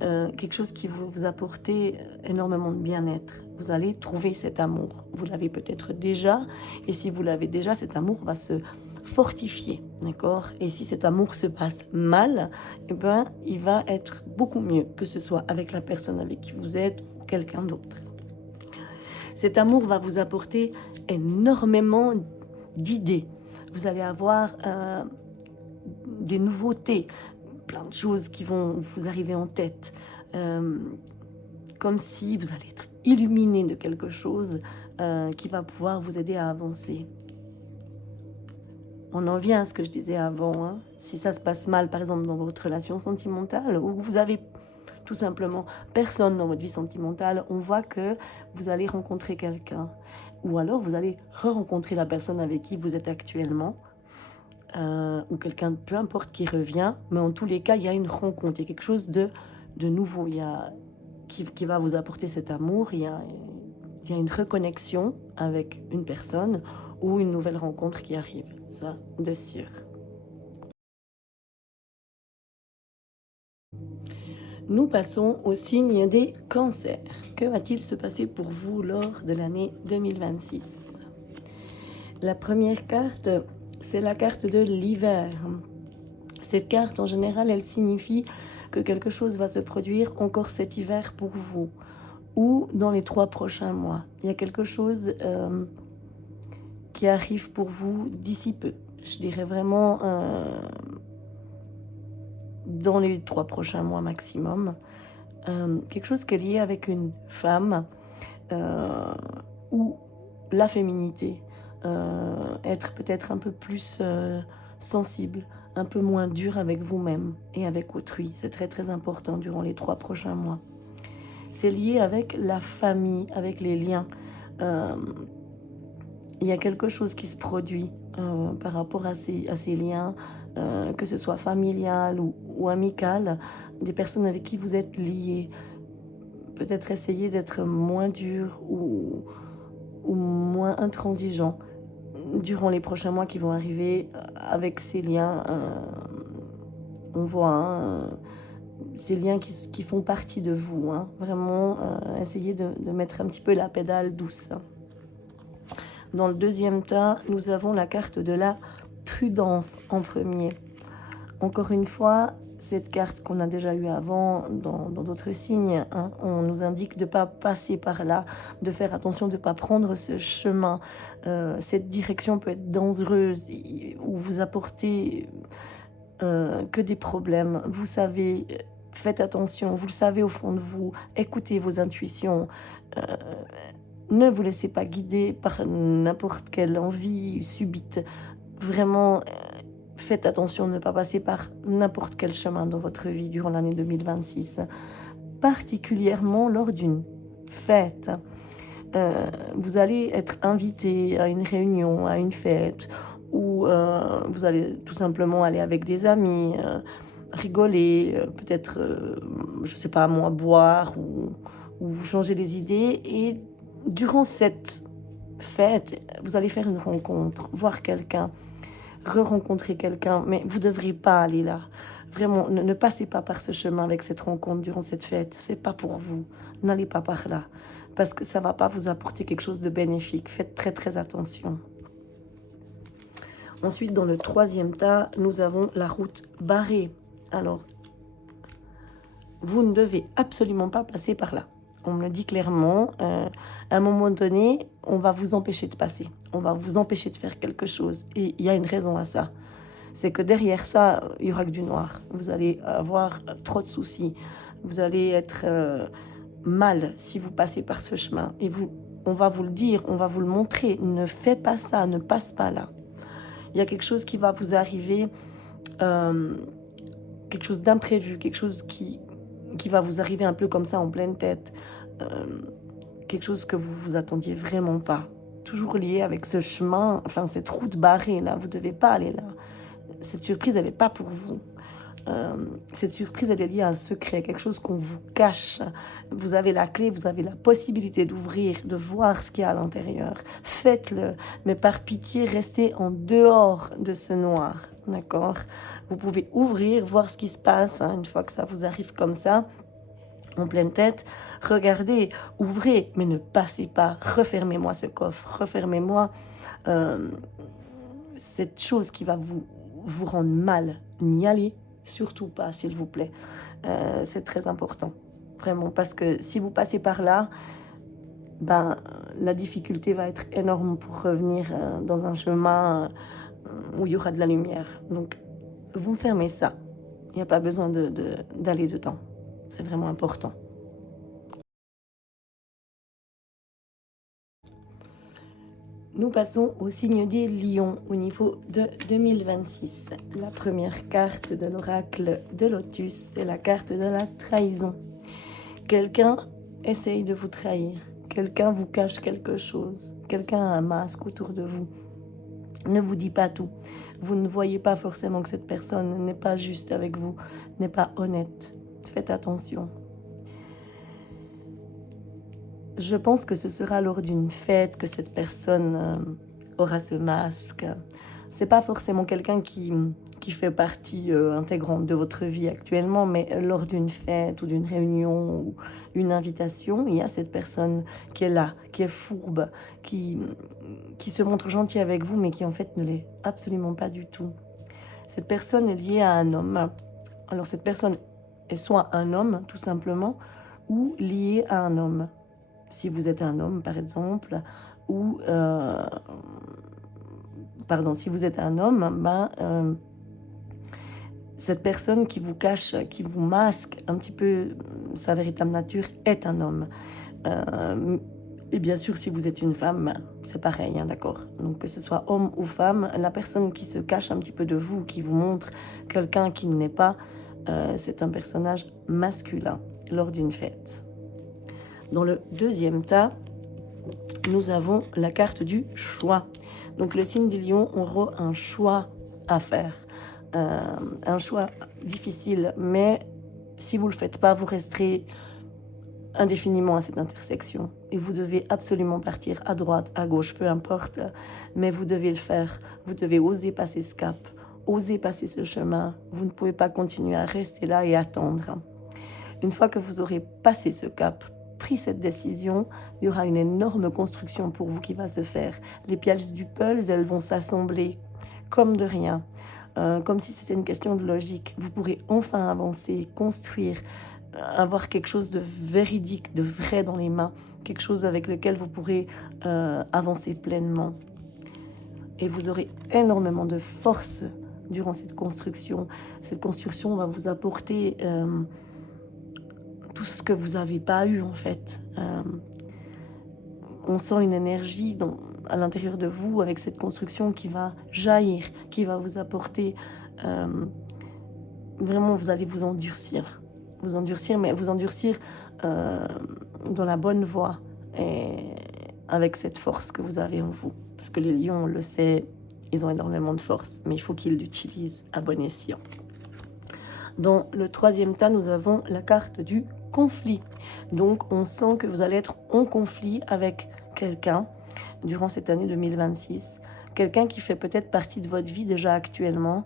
quelque chose qui va vous apporter énormément de bien-être. Vous allez trouver cet amour. Vous l'avez peut-être déjà, et si vous l'avez déjà, cet amour va se fortifier, d'accord? Et si cet amour se passe mal, eh ben, il va être beaucoup mieux, que ce soit avec la personne avec qui vous êtes ou quelqu'un d'autre. Cet amour va vous apporter énormément d'idées. Vous allez avoir des nouveautés, plein de choses qui vont vous arriver en tête, comme si vous allez être illuminé de quelque chose qui va pouvoir vous aider à avancer. On en vient à ce que je disais avant, hein. Si ça se passe mal, par exemple, dans votre relation sentimentale, ou vous avez tout simplement personne dans votre vie sentimentale, on voit que vous allez rencontrer quelqu'un. Ou alors vous allez re-rencontrer la personne avec qui vous êtes actuellement, ou quelqu'un, peu importe, qui revient. Mais en tous les cas, il y a une rencontre, il y a quelque chose de nouveau, qui va vous apporter cet amour. Il y a une reconnexion avec une personne ou une nouvelle rencontre qui arrive, ça, de sûr. Nous passons au signe des cancers. Que va-t-il se passer pour vous lors de l'année 2026? La première carte, c'est la carte de l'hiver. Cette carte, en général, elle signifie que quelque chose va se produire encore cet hiver pour vous ou dans les 3 prochains mois. Il y a quelque chose qui arrive pour vous d'ici peu. Je dirais vraiment dans les 3 prochains mois maximum. Quelque chose qui est lié avec une femme ou la féminité. Être peut-être un peu plus sensible, un peu moins dur avec vous-même et avec autrui. C'est très très important durant les 3 prochains mois. C'est lié avec la famille, avec les liens. Il y a quelque chose qui se produit par rapport à ces liens, que ce soit familial ou amical, des personnes avec qui vous êtes liés. Peut-être essayer d'être moins dur ou moins intransigeant durant les prochains mois qui vont arriver avec ces liens. On voit ces liens qui font partie de vous. Vraiment, essayer de mettre un petit peu la pédale douce. Dans le deuxième tas, nous avons la carte de la prudence en premier. Encore une fois, cette carte qu'on a déjà eue avant dans d'autres signes, on nous indique de ne pas passer par là, de faire attention de ne pas prendre ce chemin. Cette direction peut être dangereuse ou vous apporter que des problèmes. Vous savez, faites attention, vous le savez au fond de vous, écoutez vos intuitions. Ne vous laissez pas guider par n'importe quelle envie subite. Vraiment, faites attention de ne pas passer par n'importe quel chemin dans votre vie durant l'année 2026. Particulièrement lors d'une fête. Vous allez être invité à une réunion, à une fête, ou vous allez tout simplement aller avec des amis, rigoler, peut-être, je ne sais pas moi, boire, ou vous changer les idées. Et durant cette fête, vous allez faire une rencontre, voir quelqu'un, re-rencontrer quelqu'un, mais vous ne devrez pas aller là. Vraiment, ne passez pas par ce chemin avec cette rencontre durant cette fête. C'est pas pour vous. N'allez pas par là, parce que ça va pas vous apporter quelque chose de bénéfique. Faites très très attention. Ensuite, dans le troisième tas, nous avons la route barrée. Alors, vous ne devez absolument pas passer par là. On me le dit clairement, à un moment donné, on va vous empêcher de passer. On va vous empêcher de faire quelque chose. Et il y a une raison à ça. C'est que derrière ça, il n'y aura que du noir. Vous allez avoir trop de soucis. Vous allez être mal si vous passez par ce chemin. Et on va vous le dire, on va vous le montrer. Ne fais pas ça, ne passe pas là. Il y a quelque chose qui va vous arriver, quelque chose d'imprévu, quelque chose qui va vous arriver un peu comme ça en pleine tête, quelque chose que vous vous attendiez vraiment pas. Toujours lié avec ce chemin, enfin cette route barrée là, vous devez pas aller là. Cette surprise, elle n'est pas pour vous. Cette surprise, elle est liée à un secret, quelque chose qu'on vous cache. Vous avez la clé, vous avez la possibilité d'ouvrir, de voir ce qu'il y a à l'intérieur. Faites-le, mais par pitié, restez en dehors de ce noir, d'accord? Vous pouvez ouvrir, voir ce qui se passe, hein, une fois que ça vous arrive comme ça, en pleine tête. Regardez, ouvrez, mais ne passez pas. Refermez-moi ce coffre, refermez-moi cette chose qui va vous rendre mal. N'y allez surtout pas, s'il vous plaît. C'est très important, vraiment, parce que si vous passez par là, ben, la difficulté va être énorme pour revenir dans un chemin où il y aura de la lumière. Donc, vous fermez ça. Il n'y a pas besoin d'aller dedans. C'est vraiment important. Nous passons au signe des lions au niveau de 2026. La première carte de l'oracle de Lotus, c'est la carte de la trahison. Quelqu'un essaye de vous trahir. Quelqu'un vous cache quelque chose. Quelqu'un a un masque autour de vous. Ne vous dit pas tout. Vous ne voyez pas forcément que cette personne n'est pas juste avec vous, n'est pas honnête. Faites attention. Je pense que ce sera lors d'une fête que cette personne aura ce masque. C'est pas forcément quelqu'un qui fait partie intégrante de votre vie actuellement, mais lors d'une fête ou d'une réunion ou une invitation, il y a cette personne qui est là, qui est fourbe, qui se montre gentil avec vous, mais qui en fait ne l'est absolument pas du tout. Cette personne est liée à un homme. Alors cette personne est soit un homme, tout simplement, ou liée à un homme. Si vous êtes un homme, par exemple, ou... si vous êtes un homme, cette personne qui vous cache, qui vous masque un petit peu sa véritable nature est un homme. Et bien sûr, si vous êtes une femme, c'est pareil, hein, d'accord? Donc que ce soit homme ou femme, la personne qui se cache un petit peu de vous, qui vous montre quelqu'un qui n'est pas, c'est un personnage masculin lors d'une fête. Dans le deuxième tas, nous avons la carte du choix. Donc le signe du lion aura un choix à faire. Un choix difficile, mais si vous ne le faites pas, vous resterez indéfiniment à cette intersection. Et vous devez absolument partir à droite, à gauche, peu importe, mais vous devez le faire. Vous devez oser passer ce cap, oser passer ce chemin. Vous ne pouvez pas continuer à rester là et attendre. Une fois que vous aurez passé ce cap, pris cette décision, il y aura une énorme construction pour vous qui va se faire. Les pièces du puzzle, elles vont s'assembler comme de rien, comme si c'était une question de logique. Vous pourrez enfin avancer, construire, avoir quelque chose de véridique, de vrai dans les mains, quelque chose avec lequel vous pourrez avancer pleinement. Et vous aurez énormément de force durant cette construction. Cette construction va vous apporter... tout ce que vous n'avez pas eu, en fait. On sent une énergie à l'intérieur de vous avec cette construction qui va jaillir, qui va vous apporter... vraiment, vous allez vous endurcir. Mais vous endurcir dans la bonne voie et avec cette force que vous avez en vous. Parce que les lions, on le sait, ils ont énormément de force, mais il faut qu'ils l'utilisent à bon escient. Dans le troisième tas, nous avons la carte du conflit. Donc, on sent que vous allez être en conflit avec quelqu'un durant cette année 2026. Quelqu'un qui fait peut-être partie de votre vie déjà actuellement,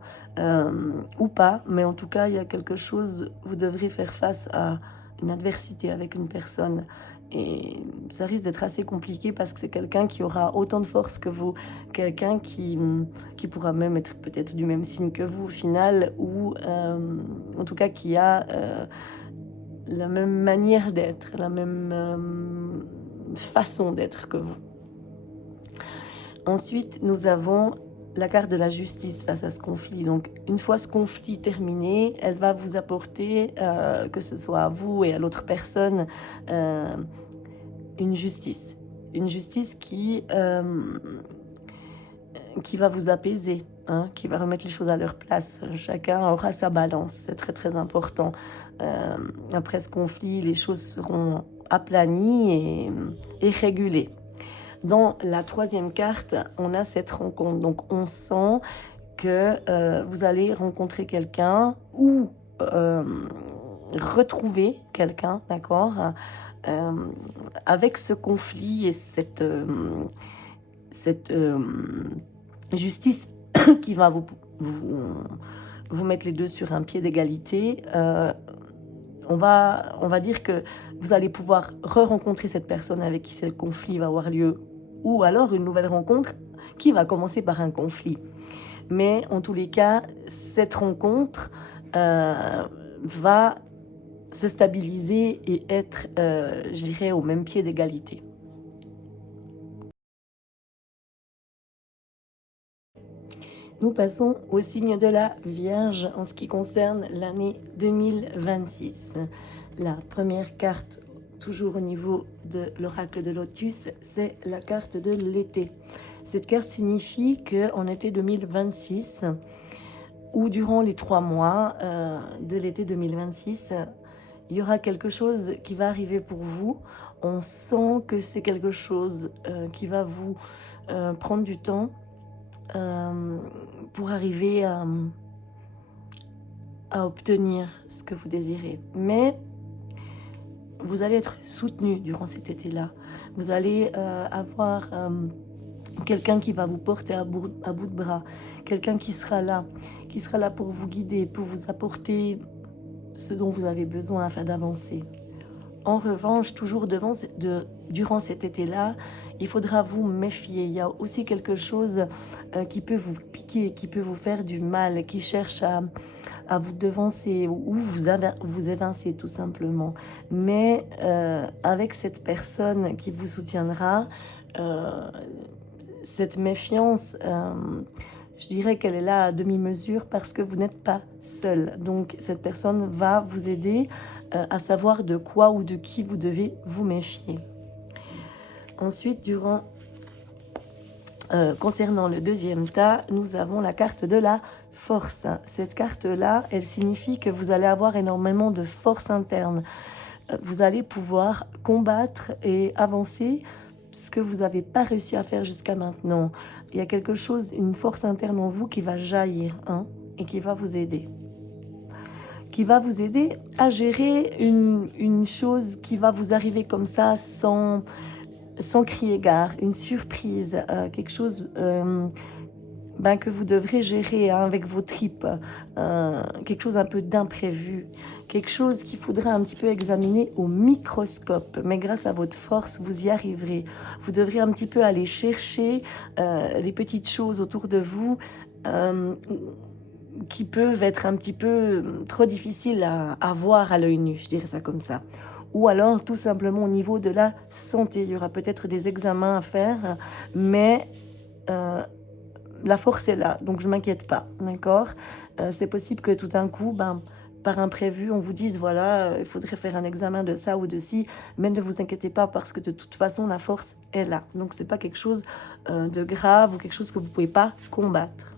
ou pas, mais en tout cas, il y a quelque chose, vous devrez faire face à une adversité avec une personne. Et ça risque d'être assez compliqué parce que c'est quelqu'un qui aura autant de force que vous, quelqu'un qui pourra même être peut-être du même signe que vous au final, ou en tout cas qui a la même manière d'être, la même façon d'être que vous. Ensuite, nous avons la carte de la justice face à ce conflit. Donc, une fois ce conflit terminé, elle va vous apporter, que ce soit à vous et à l'autre personne, une justice. Une justice qui va vous apaiser. hein, qui va remettre les choses à leur place. Chacun aura sa balance, c'est très très important. Après ce conflit, les choses seront aplanies et régulées. Dans la troisième carte, on a cette rencontre. Donc on sent que vous allez rencontrer quelqu'un ou retrouver quelqu'un, d'accord, avec ce conflit et cette justice qui va vous mettre les deux sur un pied d'égalité. On va dire que vous allez pouvoir re-rencontrer cette personne avec qui ce conflit va avoir lieu, ou alors une nouvelle rencontre qui va commencer par un conflit. Mais en tous les cas, cette rencontre va se stabiliser et être, je dirais, au même pied d'égalité. Nous passons au signe de la Vierge en ce qui concerne l'année 2026. La première carte, toujours au niveau de l'oracle de Lotus, c'est la carte de l'été. Cette carte signifie qu'en été 2026, ou durant les 3 mois de l'été 2026, il y aura quelque chose qui va arriver pour vous. On sent que c'est quelque chose qui va vous prendre du temps pour arriver à obtenir ce que vous désirez. Mais vous allez être soutenu durant cet été-là. Vous allez avoir quelqu'un qui va vous porter à bout de bras, quelqu'un qui sera là pour vous guider, pour vous apporter ce dont vous avez besoin afin d'avancer. En revanche, toujours durant cet été-là, il faudra vous méfier. Il y a aussi quelque chose qui peut vous piquer, qui peut vous faire du mal, qui cherche à vous devancer ou vous évincer tout simplement. Mais avec cette personne qui vous soutiendra, cette méfiance, je dirais qu'elle est là à demi-mesure parce que vous n'êtes pas seul. Donc cette personne va vous aider à savoir de quoi ou de qui vous devez vous méfier. Ensuite, concernant le deuxième tas, nous avons la carte de la force. Cette carte-là, elle signifie que vous allez avoir énormément de force interne. Vous allez pouvoir combattre et avancer ce que vous n'avez pas réussi à faire jusqu'à maintenant. Il y a quelque chose, une force interne en vous qui va jaillir et qui va vous aider. Qui va vous aider à gérer une chose qui va vous arriver comme ça sans crier gare, une surprise, quelque chose que vous devrez gérer avec vos tripes, quelque chose un peu d'imprévu, quelque chose qu'il faudra un petit peu examiner au microscope, mais grâce à votre force, vous y arriverez. Vous devrez un petit peu aller chercher les petites choses autour de vous qui peuvent être un petit peu trop difficiles à voir à l'œil nu, je dirais ça comme ça. Ou alors tout simplement au niveau de la santé. Il y aura peut-être des examens à faire, mais la force est là, donc je ne m'inquiète pas, d'accord. C'est possible que tout d'un coup, par imprévu, on vous dise, voilà, il faudrait faire un examen de ça ou de ci, mais ne vous inquiétez pas parce que de toute façon, la force est là. Donc ce n'est pas quelque chose de grave ou quelque chose que vous ne pouvez pas combattre.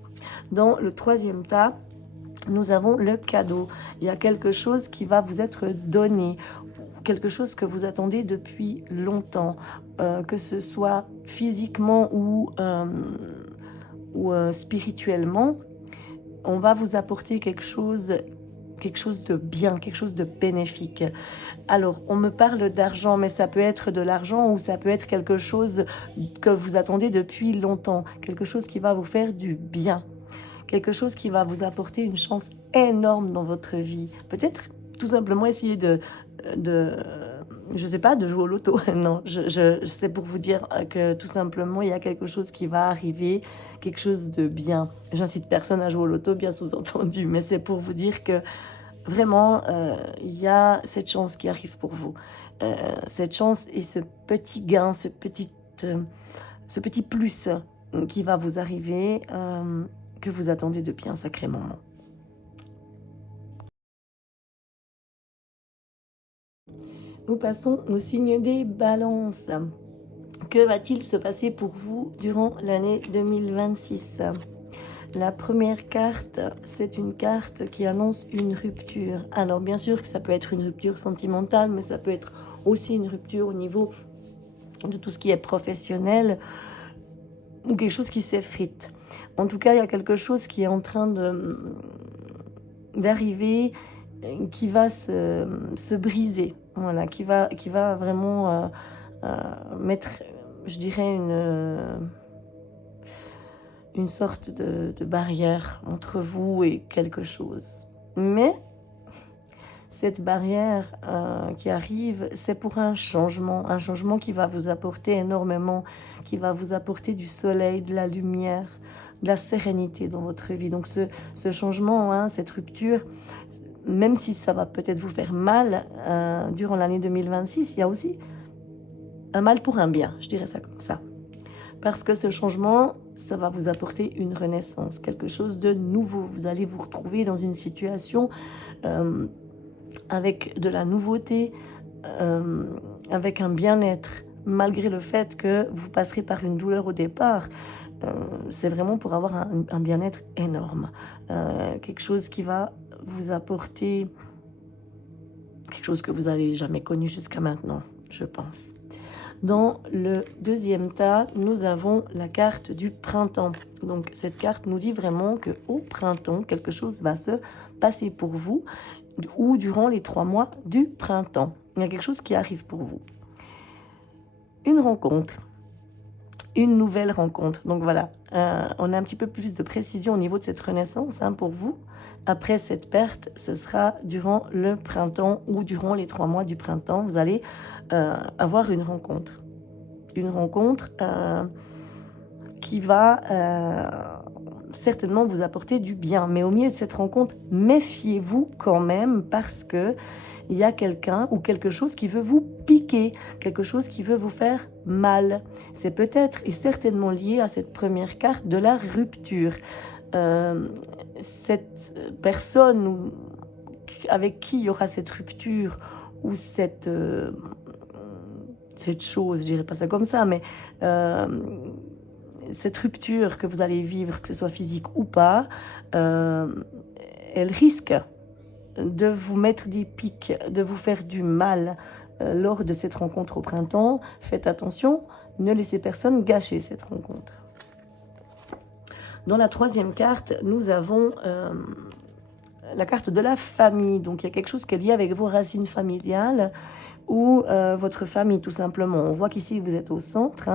Dans le troisième tas, nous avons le cadeau. Il y a quelque chose qui va vous être donné, quelque chose que vous attendez depuis longtemps, que ce soit physiquement ou spirituellement. On va vous apporter quelque chose de bien, quelque chose de bénéfique. Alors, on me parle d'argent, mais ça peut être de l'argent ou ça peut être quelque chose que vous attendez depuis longtemps, quelque chose qui va vous faire du bien. Quelque chose qui va vous apporter une chance énorme dans votre vie. Peut-être tout simplement essayer je sais pas, de jouer au loto. Non, c'est pour vous dire que tout simplement, il y a quelque chose qui va arriver, quelque chose de bien. J'incite personne à jouer au loto, bien sous-entendu, mais c'est pour vous dire que vraiment, il y a cette chance qui arrive pour vous. Cette chance et ce petit gain, ce petit plus qui va vous arriver, que vous attendez depuis un sacré moment. Nous passons au signe des balances. Que va-t-il se passer pour vous durant l'année 2026 ? La première carte, c'est une carte qui annonce une rupture. Alors bien sûr que ça peut être une rupture sentimentale, mais ça peut être aussi une rupture au niveau de tout ce qui est professionnel ou quelque chose qui s'effrite. En tout cas, il y a quelque chose qui est en train d'arriver, qui va se briser, voilà, qui va vraiment mettre, je dirais, une sorte de barrière entre vous et quelque chose. Mais cette barrière qui arrive, c'est pour un changement qui va vous apporter énormément, qui va vous apporter du soleil, de la lumière, de la sérénité dans votre vie. Donc ce changement, hein, cette rupture, même si ça va peut-être vous faire mal durant l'année 2026, il y a aussi un mal pour un bien, je dirais ça comme ça. Parce que ce changement, ça va vous apporter une renaissance, quelque chose de nouveau. Vous allez vous retrouver dans une situation avec de la nouveauté, avec un bien-être, malgré le fait que vous passerez par une douleur au départ. C'est vraiment pour avoir un bien-être énorme. Quelque chose qui va vous apporter quelque chose que vous n'avez jamais connu jusqu'à maintenant, je pense. Dans le deuxième tas, nous avons la carte du printemps. Donc cette carte nous dit vraiment qu'au printemps, quelque chose va se passer pour vous ou durant les 3 mois du printemps. Il y a quelque chose qui arrive pour vous. Une rencontre. Une nouvelle rencontre. Donc voilà, on a un petit peu plus de précision au niveau de cette renaissance pour vous. Après cette perte, ce sera durant le printemps ou durant les 3 mois du printemps, vous allez avoir une rencontre. Une rencontre qui va certainement vous apporter du bien. Mais au milieu de cette rencontre, méfiez-vous quand même parce que il y a quelqu'un ou quelque chose qui veut vous piquer, quelque chose qui veut vous faire mal. C'est peut-être et certainement lié à cette première carte de la rupture. Cette personne avec qui il y aura cette rupture ou cette chose, je dirais pas ça comme ça, mais cette rupture que vous allez vivre, que ce soit physique ou pas, elle risque de vous mettre des pics, de vous faire du mal lors de cette rencontre au printemps. Faites attention, ne laissez personne gâcher cette rencontre. Dans la troisième carte, nous avons la carte de la famille. Donc il y a quelque chose qui est lié avec vos racines familiales ou votre famille tout simplement. On voit qu'ici vous êtes au centre,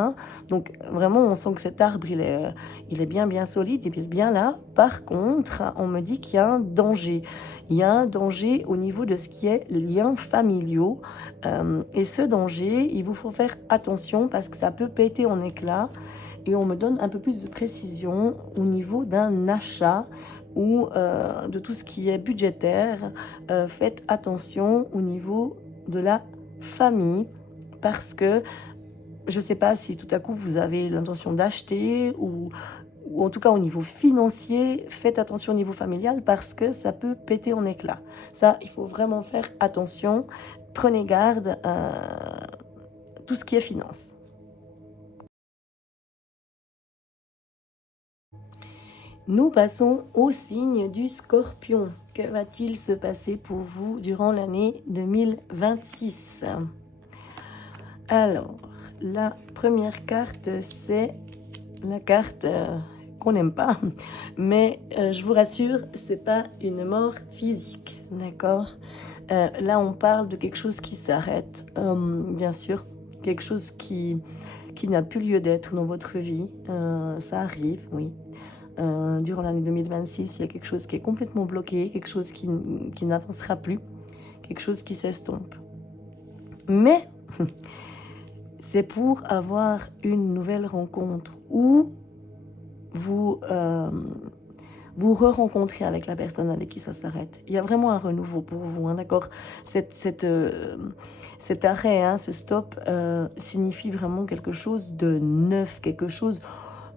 donc vraiment on sent que cet arbre il est bien solide, il est bien là. Par contre, on me dit qu'il y a un danger. Il y a un danger au niveau de ce qui est liens familiaux et ce danger, il vous faut faire attention parce que ça peut péter en éclats. Et on me donne un peu plus de précision au niveau d'un achat ou de tout ce qui est budgétaire. Faites attention au niveau de la famille parce que je ne sais pas si tout à coup vous avez l'intention d'acheter ou en tout cas au niveau financier, faites attention au niveau familial parce que ça peut péter en éclats. Ça, il faut vraiment faire attention. Prenez garde à tout ce qui est finance. Nous passons au signe du Scorpion. Que va-t-il se passer pour vous durant l'année 2026 ? Alors, la première carte, c'est la carte qu'on n'aime pas, mais je vous rassure, c'est pas une mort physique, d'accord ? Là, on parle de quelque chose qui s'arrête, bien sûr, quelque chose qui n'a plus lieu d'être dans votre vie. Ça arrive, oui. Durant l'année 2026, il y a quelque chose qui est complètement bloqué, quelque chose qui n'avancera plus, quelque chose qui s'estompe. Mais c'est pour avoir une nouvelle rencontre où vous re-rencontrez avec la personne avec qui ça s'arrête. Il y a vraiment un renouveau pour vous, d'accord ? Cet arrêt, ce stop, signifie vraiment quelque chose de neuf, quelque chose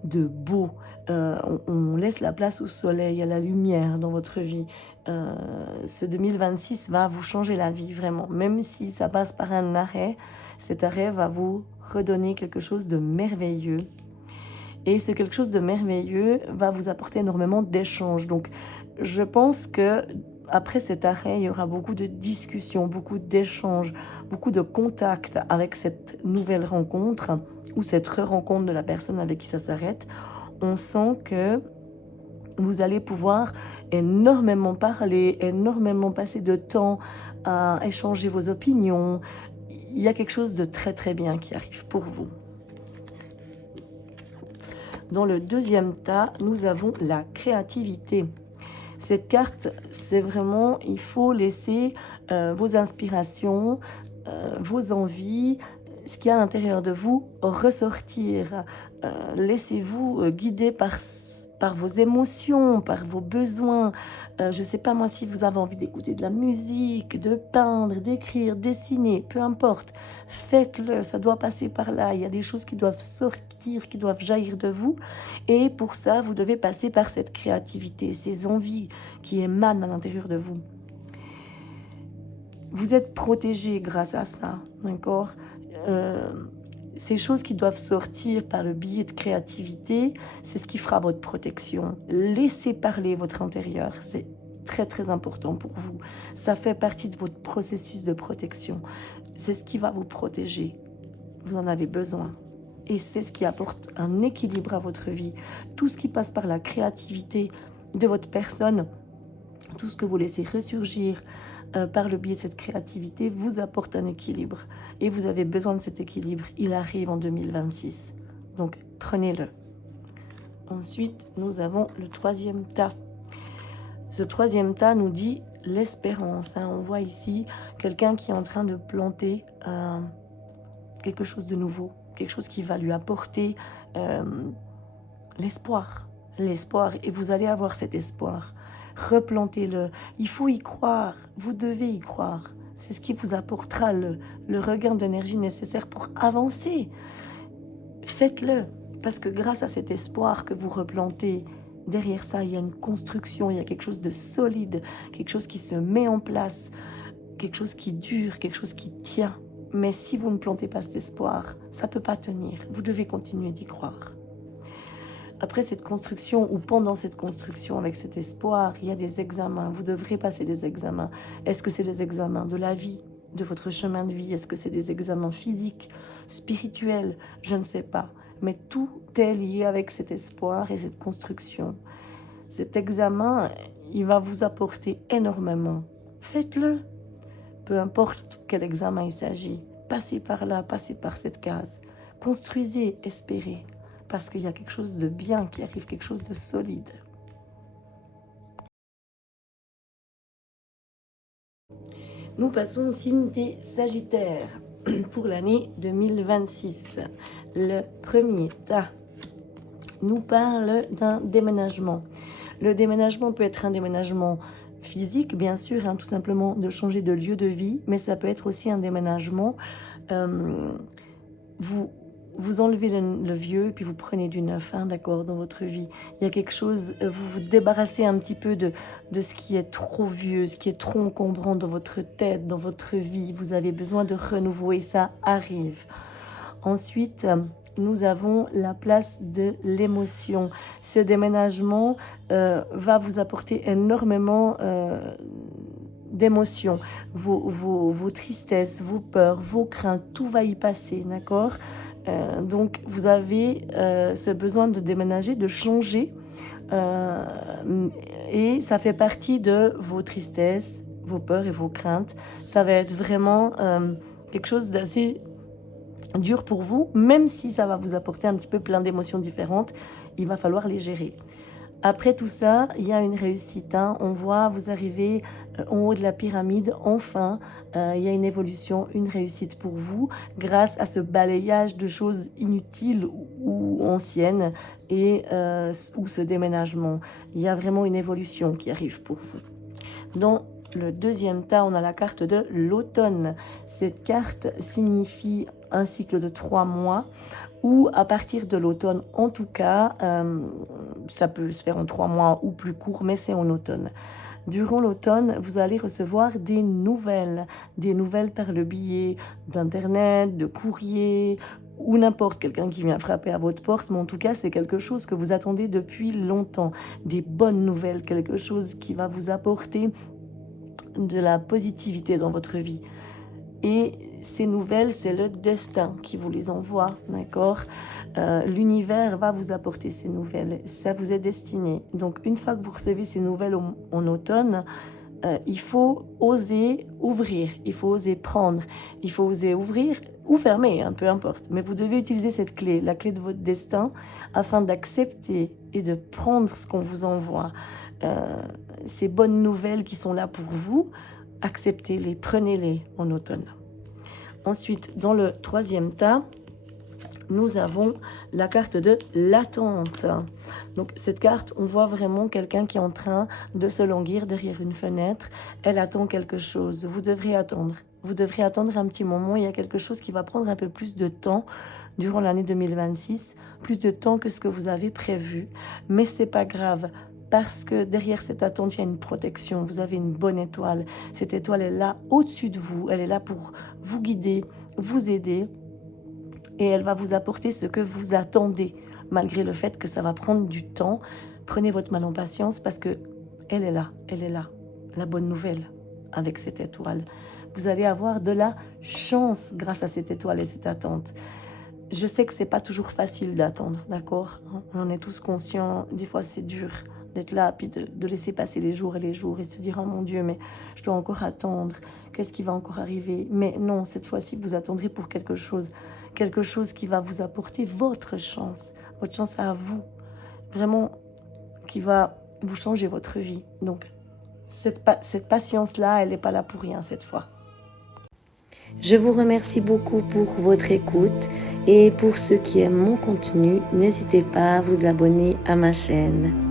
de beau. On laisse la place au soleil, à la lumière dans votre vie. Ce 2026 va vous changer la vie, vraiment. Même si ça passe par un arrêt, cet arrêt va vous redonner quelque chose de merveilleux. Et ce quelque chose de merveilleux va vous apporter énormément d'échanges. Donc, je pense que après cet arrêt, il y aura beaucoup de discussions, beaucoup d'échanges, beaucoup de contacts avec cette nouvelle rencontre ou cette re-rencontre de la personne avec qui ça s'arrête. On sent que vous allez pouvoir énormément parler, énormément passer de temps à échanger vos opinions. Il y a quelque chose de très très bien qui arrive pour vous. Dans le deuxième tas, nous avons la créativité. Cette carte, c'est vraiment, il faut laisser vos inspirations, vos envies, ce qu'il y a à l'intérieur de vous ressortir. Laissez-vous guider par vos émotions, par vos besoins. Je ne sais pas moi si vous avez envie d'écouter de la musique, de peindre, d'écrire, dessiner, peu importe. Faites-le, ça doit passer par là. Il y a des choses qui doivent sortir, qui doivent jaillir de vous. Et pour ça, vous devez passer par cette créativité, ces envies qui émanent à l'intérieur de vous. Vous êtes protégé grâce à ça, d'accord ? Ces choses qui doivent sortir par le biais de créativité, c'est ce qui fera votre protection. Laissez parler votre intérieur, c'est très très important pour vous. Ça fait partie de votre processus de protection. C'est ce qui va vous protéger. Vous en avez besoin. Et c'est ce qui apporte un équilibre à votre vie. Tout ce qui passe par la créativité de votre personne, tout ce que vous laissez ressurgir par le biais de cette créativité vous apporte un équilibre. Et vous avez besoin de cet équilibre. Il arrive en 2026. Donc, prenez-le. Ensuite, nous avons le troisième tas. Ce troisième tas nous dit l'espérance. On voit ici quelqu'un qui est en train de planter quelque chose de nouveau. Quelque chose qui va lui apporter l'espoir. L'espoir. Et vous allez avoir cet espoir. Replantez-le. Il faut y croire. Vous devez y croire. C'est ce qui vous apportera le regain d'énergie nécessaire pour avancer. Faites-le. Parce que grâce à cet espoir que vous replantez, derrière ça, il y a une construction, il y a quelque chose de solide, quelque chose qui se met en place, quelque chose qui dure, quelque chose qui tient. Mais si vous ne plantez pas cet espoir, ça ne peut pas tenir. Vous devez continuer d'y croire. Après cette construction ou pendant cette construction avec cet espoir, il y a des examens. Vous devrez passer des examens. Est-ce que c'est des examens de la vie, de votre chemin de vie? Est-ce que c'est des examens physiques, spirituels? Je ne sais pas. Mais tout est lié avec cet espoir et cette construction. Cet examen, il va vous apporter énormément. Faites-le. Peu importe quel examen il s'agit. Passez par là, passez par cette case. Construisez, espérez. Parce qu'il y a quelque chose de bien qui arrive, quelque chose de solide. Nous passons au signe des Sagittaires pour l'année 2026. Le premier tas nous parle d'un déménagement. Le déménagement peut être un déménagement physique, bien sûr, tout simplement de changer de lieu de vie, mais ça peut être aussi un déménagement. Vous enlevez le vieux, puis vous prenez du neuf, d'accord, dans votre vie. Il y a quelque chose, vous vous débarrassez un petit peu de ce qui est trop vieux, ce qui est trop encombrant dans votre tête, dans votre vie. Vous avez besoin de renouveau et ça arrive. Ensuite, nous avons la place de l'émotion. Ce déménagement va vous apporter énormément d'émotions. Vos tristesses, vos peurs, vos craintes, tout va y passer, d'accord ? Donc, vous avez ce besoin de déménager, de changer. Et ça fait partie de vos tristesses, vos peurs et vos craintes. Ça va être vraiment quelque chose d'assez dur pour vous, même si ça va vous apporter un petit peu plein d'émotions différentes, il va falloir les gérer. Après tout ça, il y a une réussite. On voit, vous arrivez en haut de la pyramide, enfin, il y a une évolution, une réussite pour vous, grâce à ce balayage de choses inutiles ou anciennes et ou ce déménagement. Il y a vraiment une évolution qui arrive pour vous. Dans le deuxième tas, on a la carte de l'automne. Cette carte signifie un cycle de 3 mois ou à partir de l'automne, en tout cas, ça peut se faire en 3 mois ou plus court, mais c'est en automne. Durant l'automne, vous allez recevoir des nouvelles par le biais d'Internet, de courrier ou n'importe quelqu'un qui vient frapper à votre porte, mais en tout cas, c'est quelque chose que vous attendez depuis longtemps. Des bonnes nouvelles, quelque chose qui va vous apporter de la positivité dans votre vie. Et ces nouvelles, c'est le destin qui vous les envoie, d'accord? L'univers va vous apporter ces nouvelles, ça vous est destiné. Donc une fois que vous recevez ces nouvelles en automne, il faut oser ouvrir, il faut oser prendre, il faut oser ouvrir ou fermer, hein, peu importe. Mais vous devez utiliser cette clé, la clé de votre destin, afin d'accepter et de prendre ce qu'on vous envoie. Ces bonnes nouvelles qui sont là pour vous, acceptez-les, prenez-les en automne. Ensuite, dans le troisième tas, nous avons la carte de l'attente. Donc cette carte, on voit vraiment quelqu'un qui est en train de se languir derrière une fenêtre. Elle attend quelque chose. Vous devrez attendre. Vous devrez attendre un petit moment. Il y a quelque chose qui va prendre un peu plus de temps durant l'année 2026, plus de temps que ce que vous avez prévu. Mais c'est pas grave. Parce que derrière cette attente, il y a une protection. Vous avez une bonne étoile. Cette étoile est là au-dessus de vous. Elle est là pour vous guider, vous aider. Et elle va vous apporter ce que vous attendez, malgré le fait que ça va prendre du temps. Prenez votre mal en patience parce que elle est là, la bonne nouvelle avec cette étoile. Vous allez avoir de la chance grâce à cette étoile et cette attente. Je sais que c'est pas toujours facile d'attendre, d'accord? On en est tous conscients, des fois c'est dur d'être là, puis de laisser passer les jours et se dire « Oh mon Dieu, mais je dois encore attendre, qu'est-ce qui va encore arriver ?» Mais non, cette fois-ci, vous attendrez pour quelque chose qui va vous apporter votre chance à vous, vraiment, qui va vous changer votre vie. Donc, cette patience-là, elle n'est pas là pour rien cette fois. Je vous remercie beaucoup pour votre écoute et pour ceux qui aiment mon contenu, n'hésitez pas à vous abonner à ma chaîne.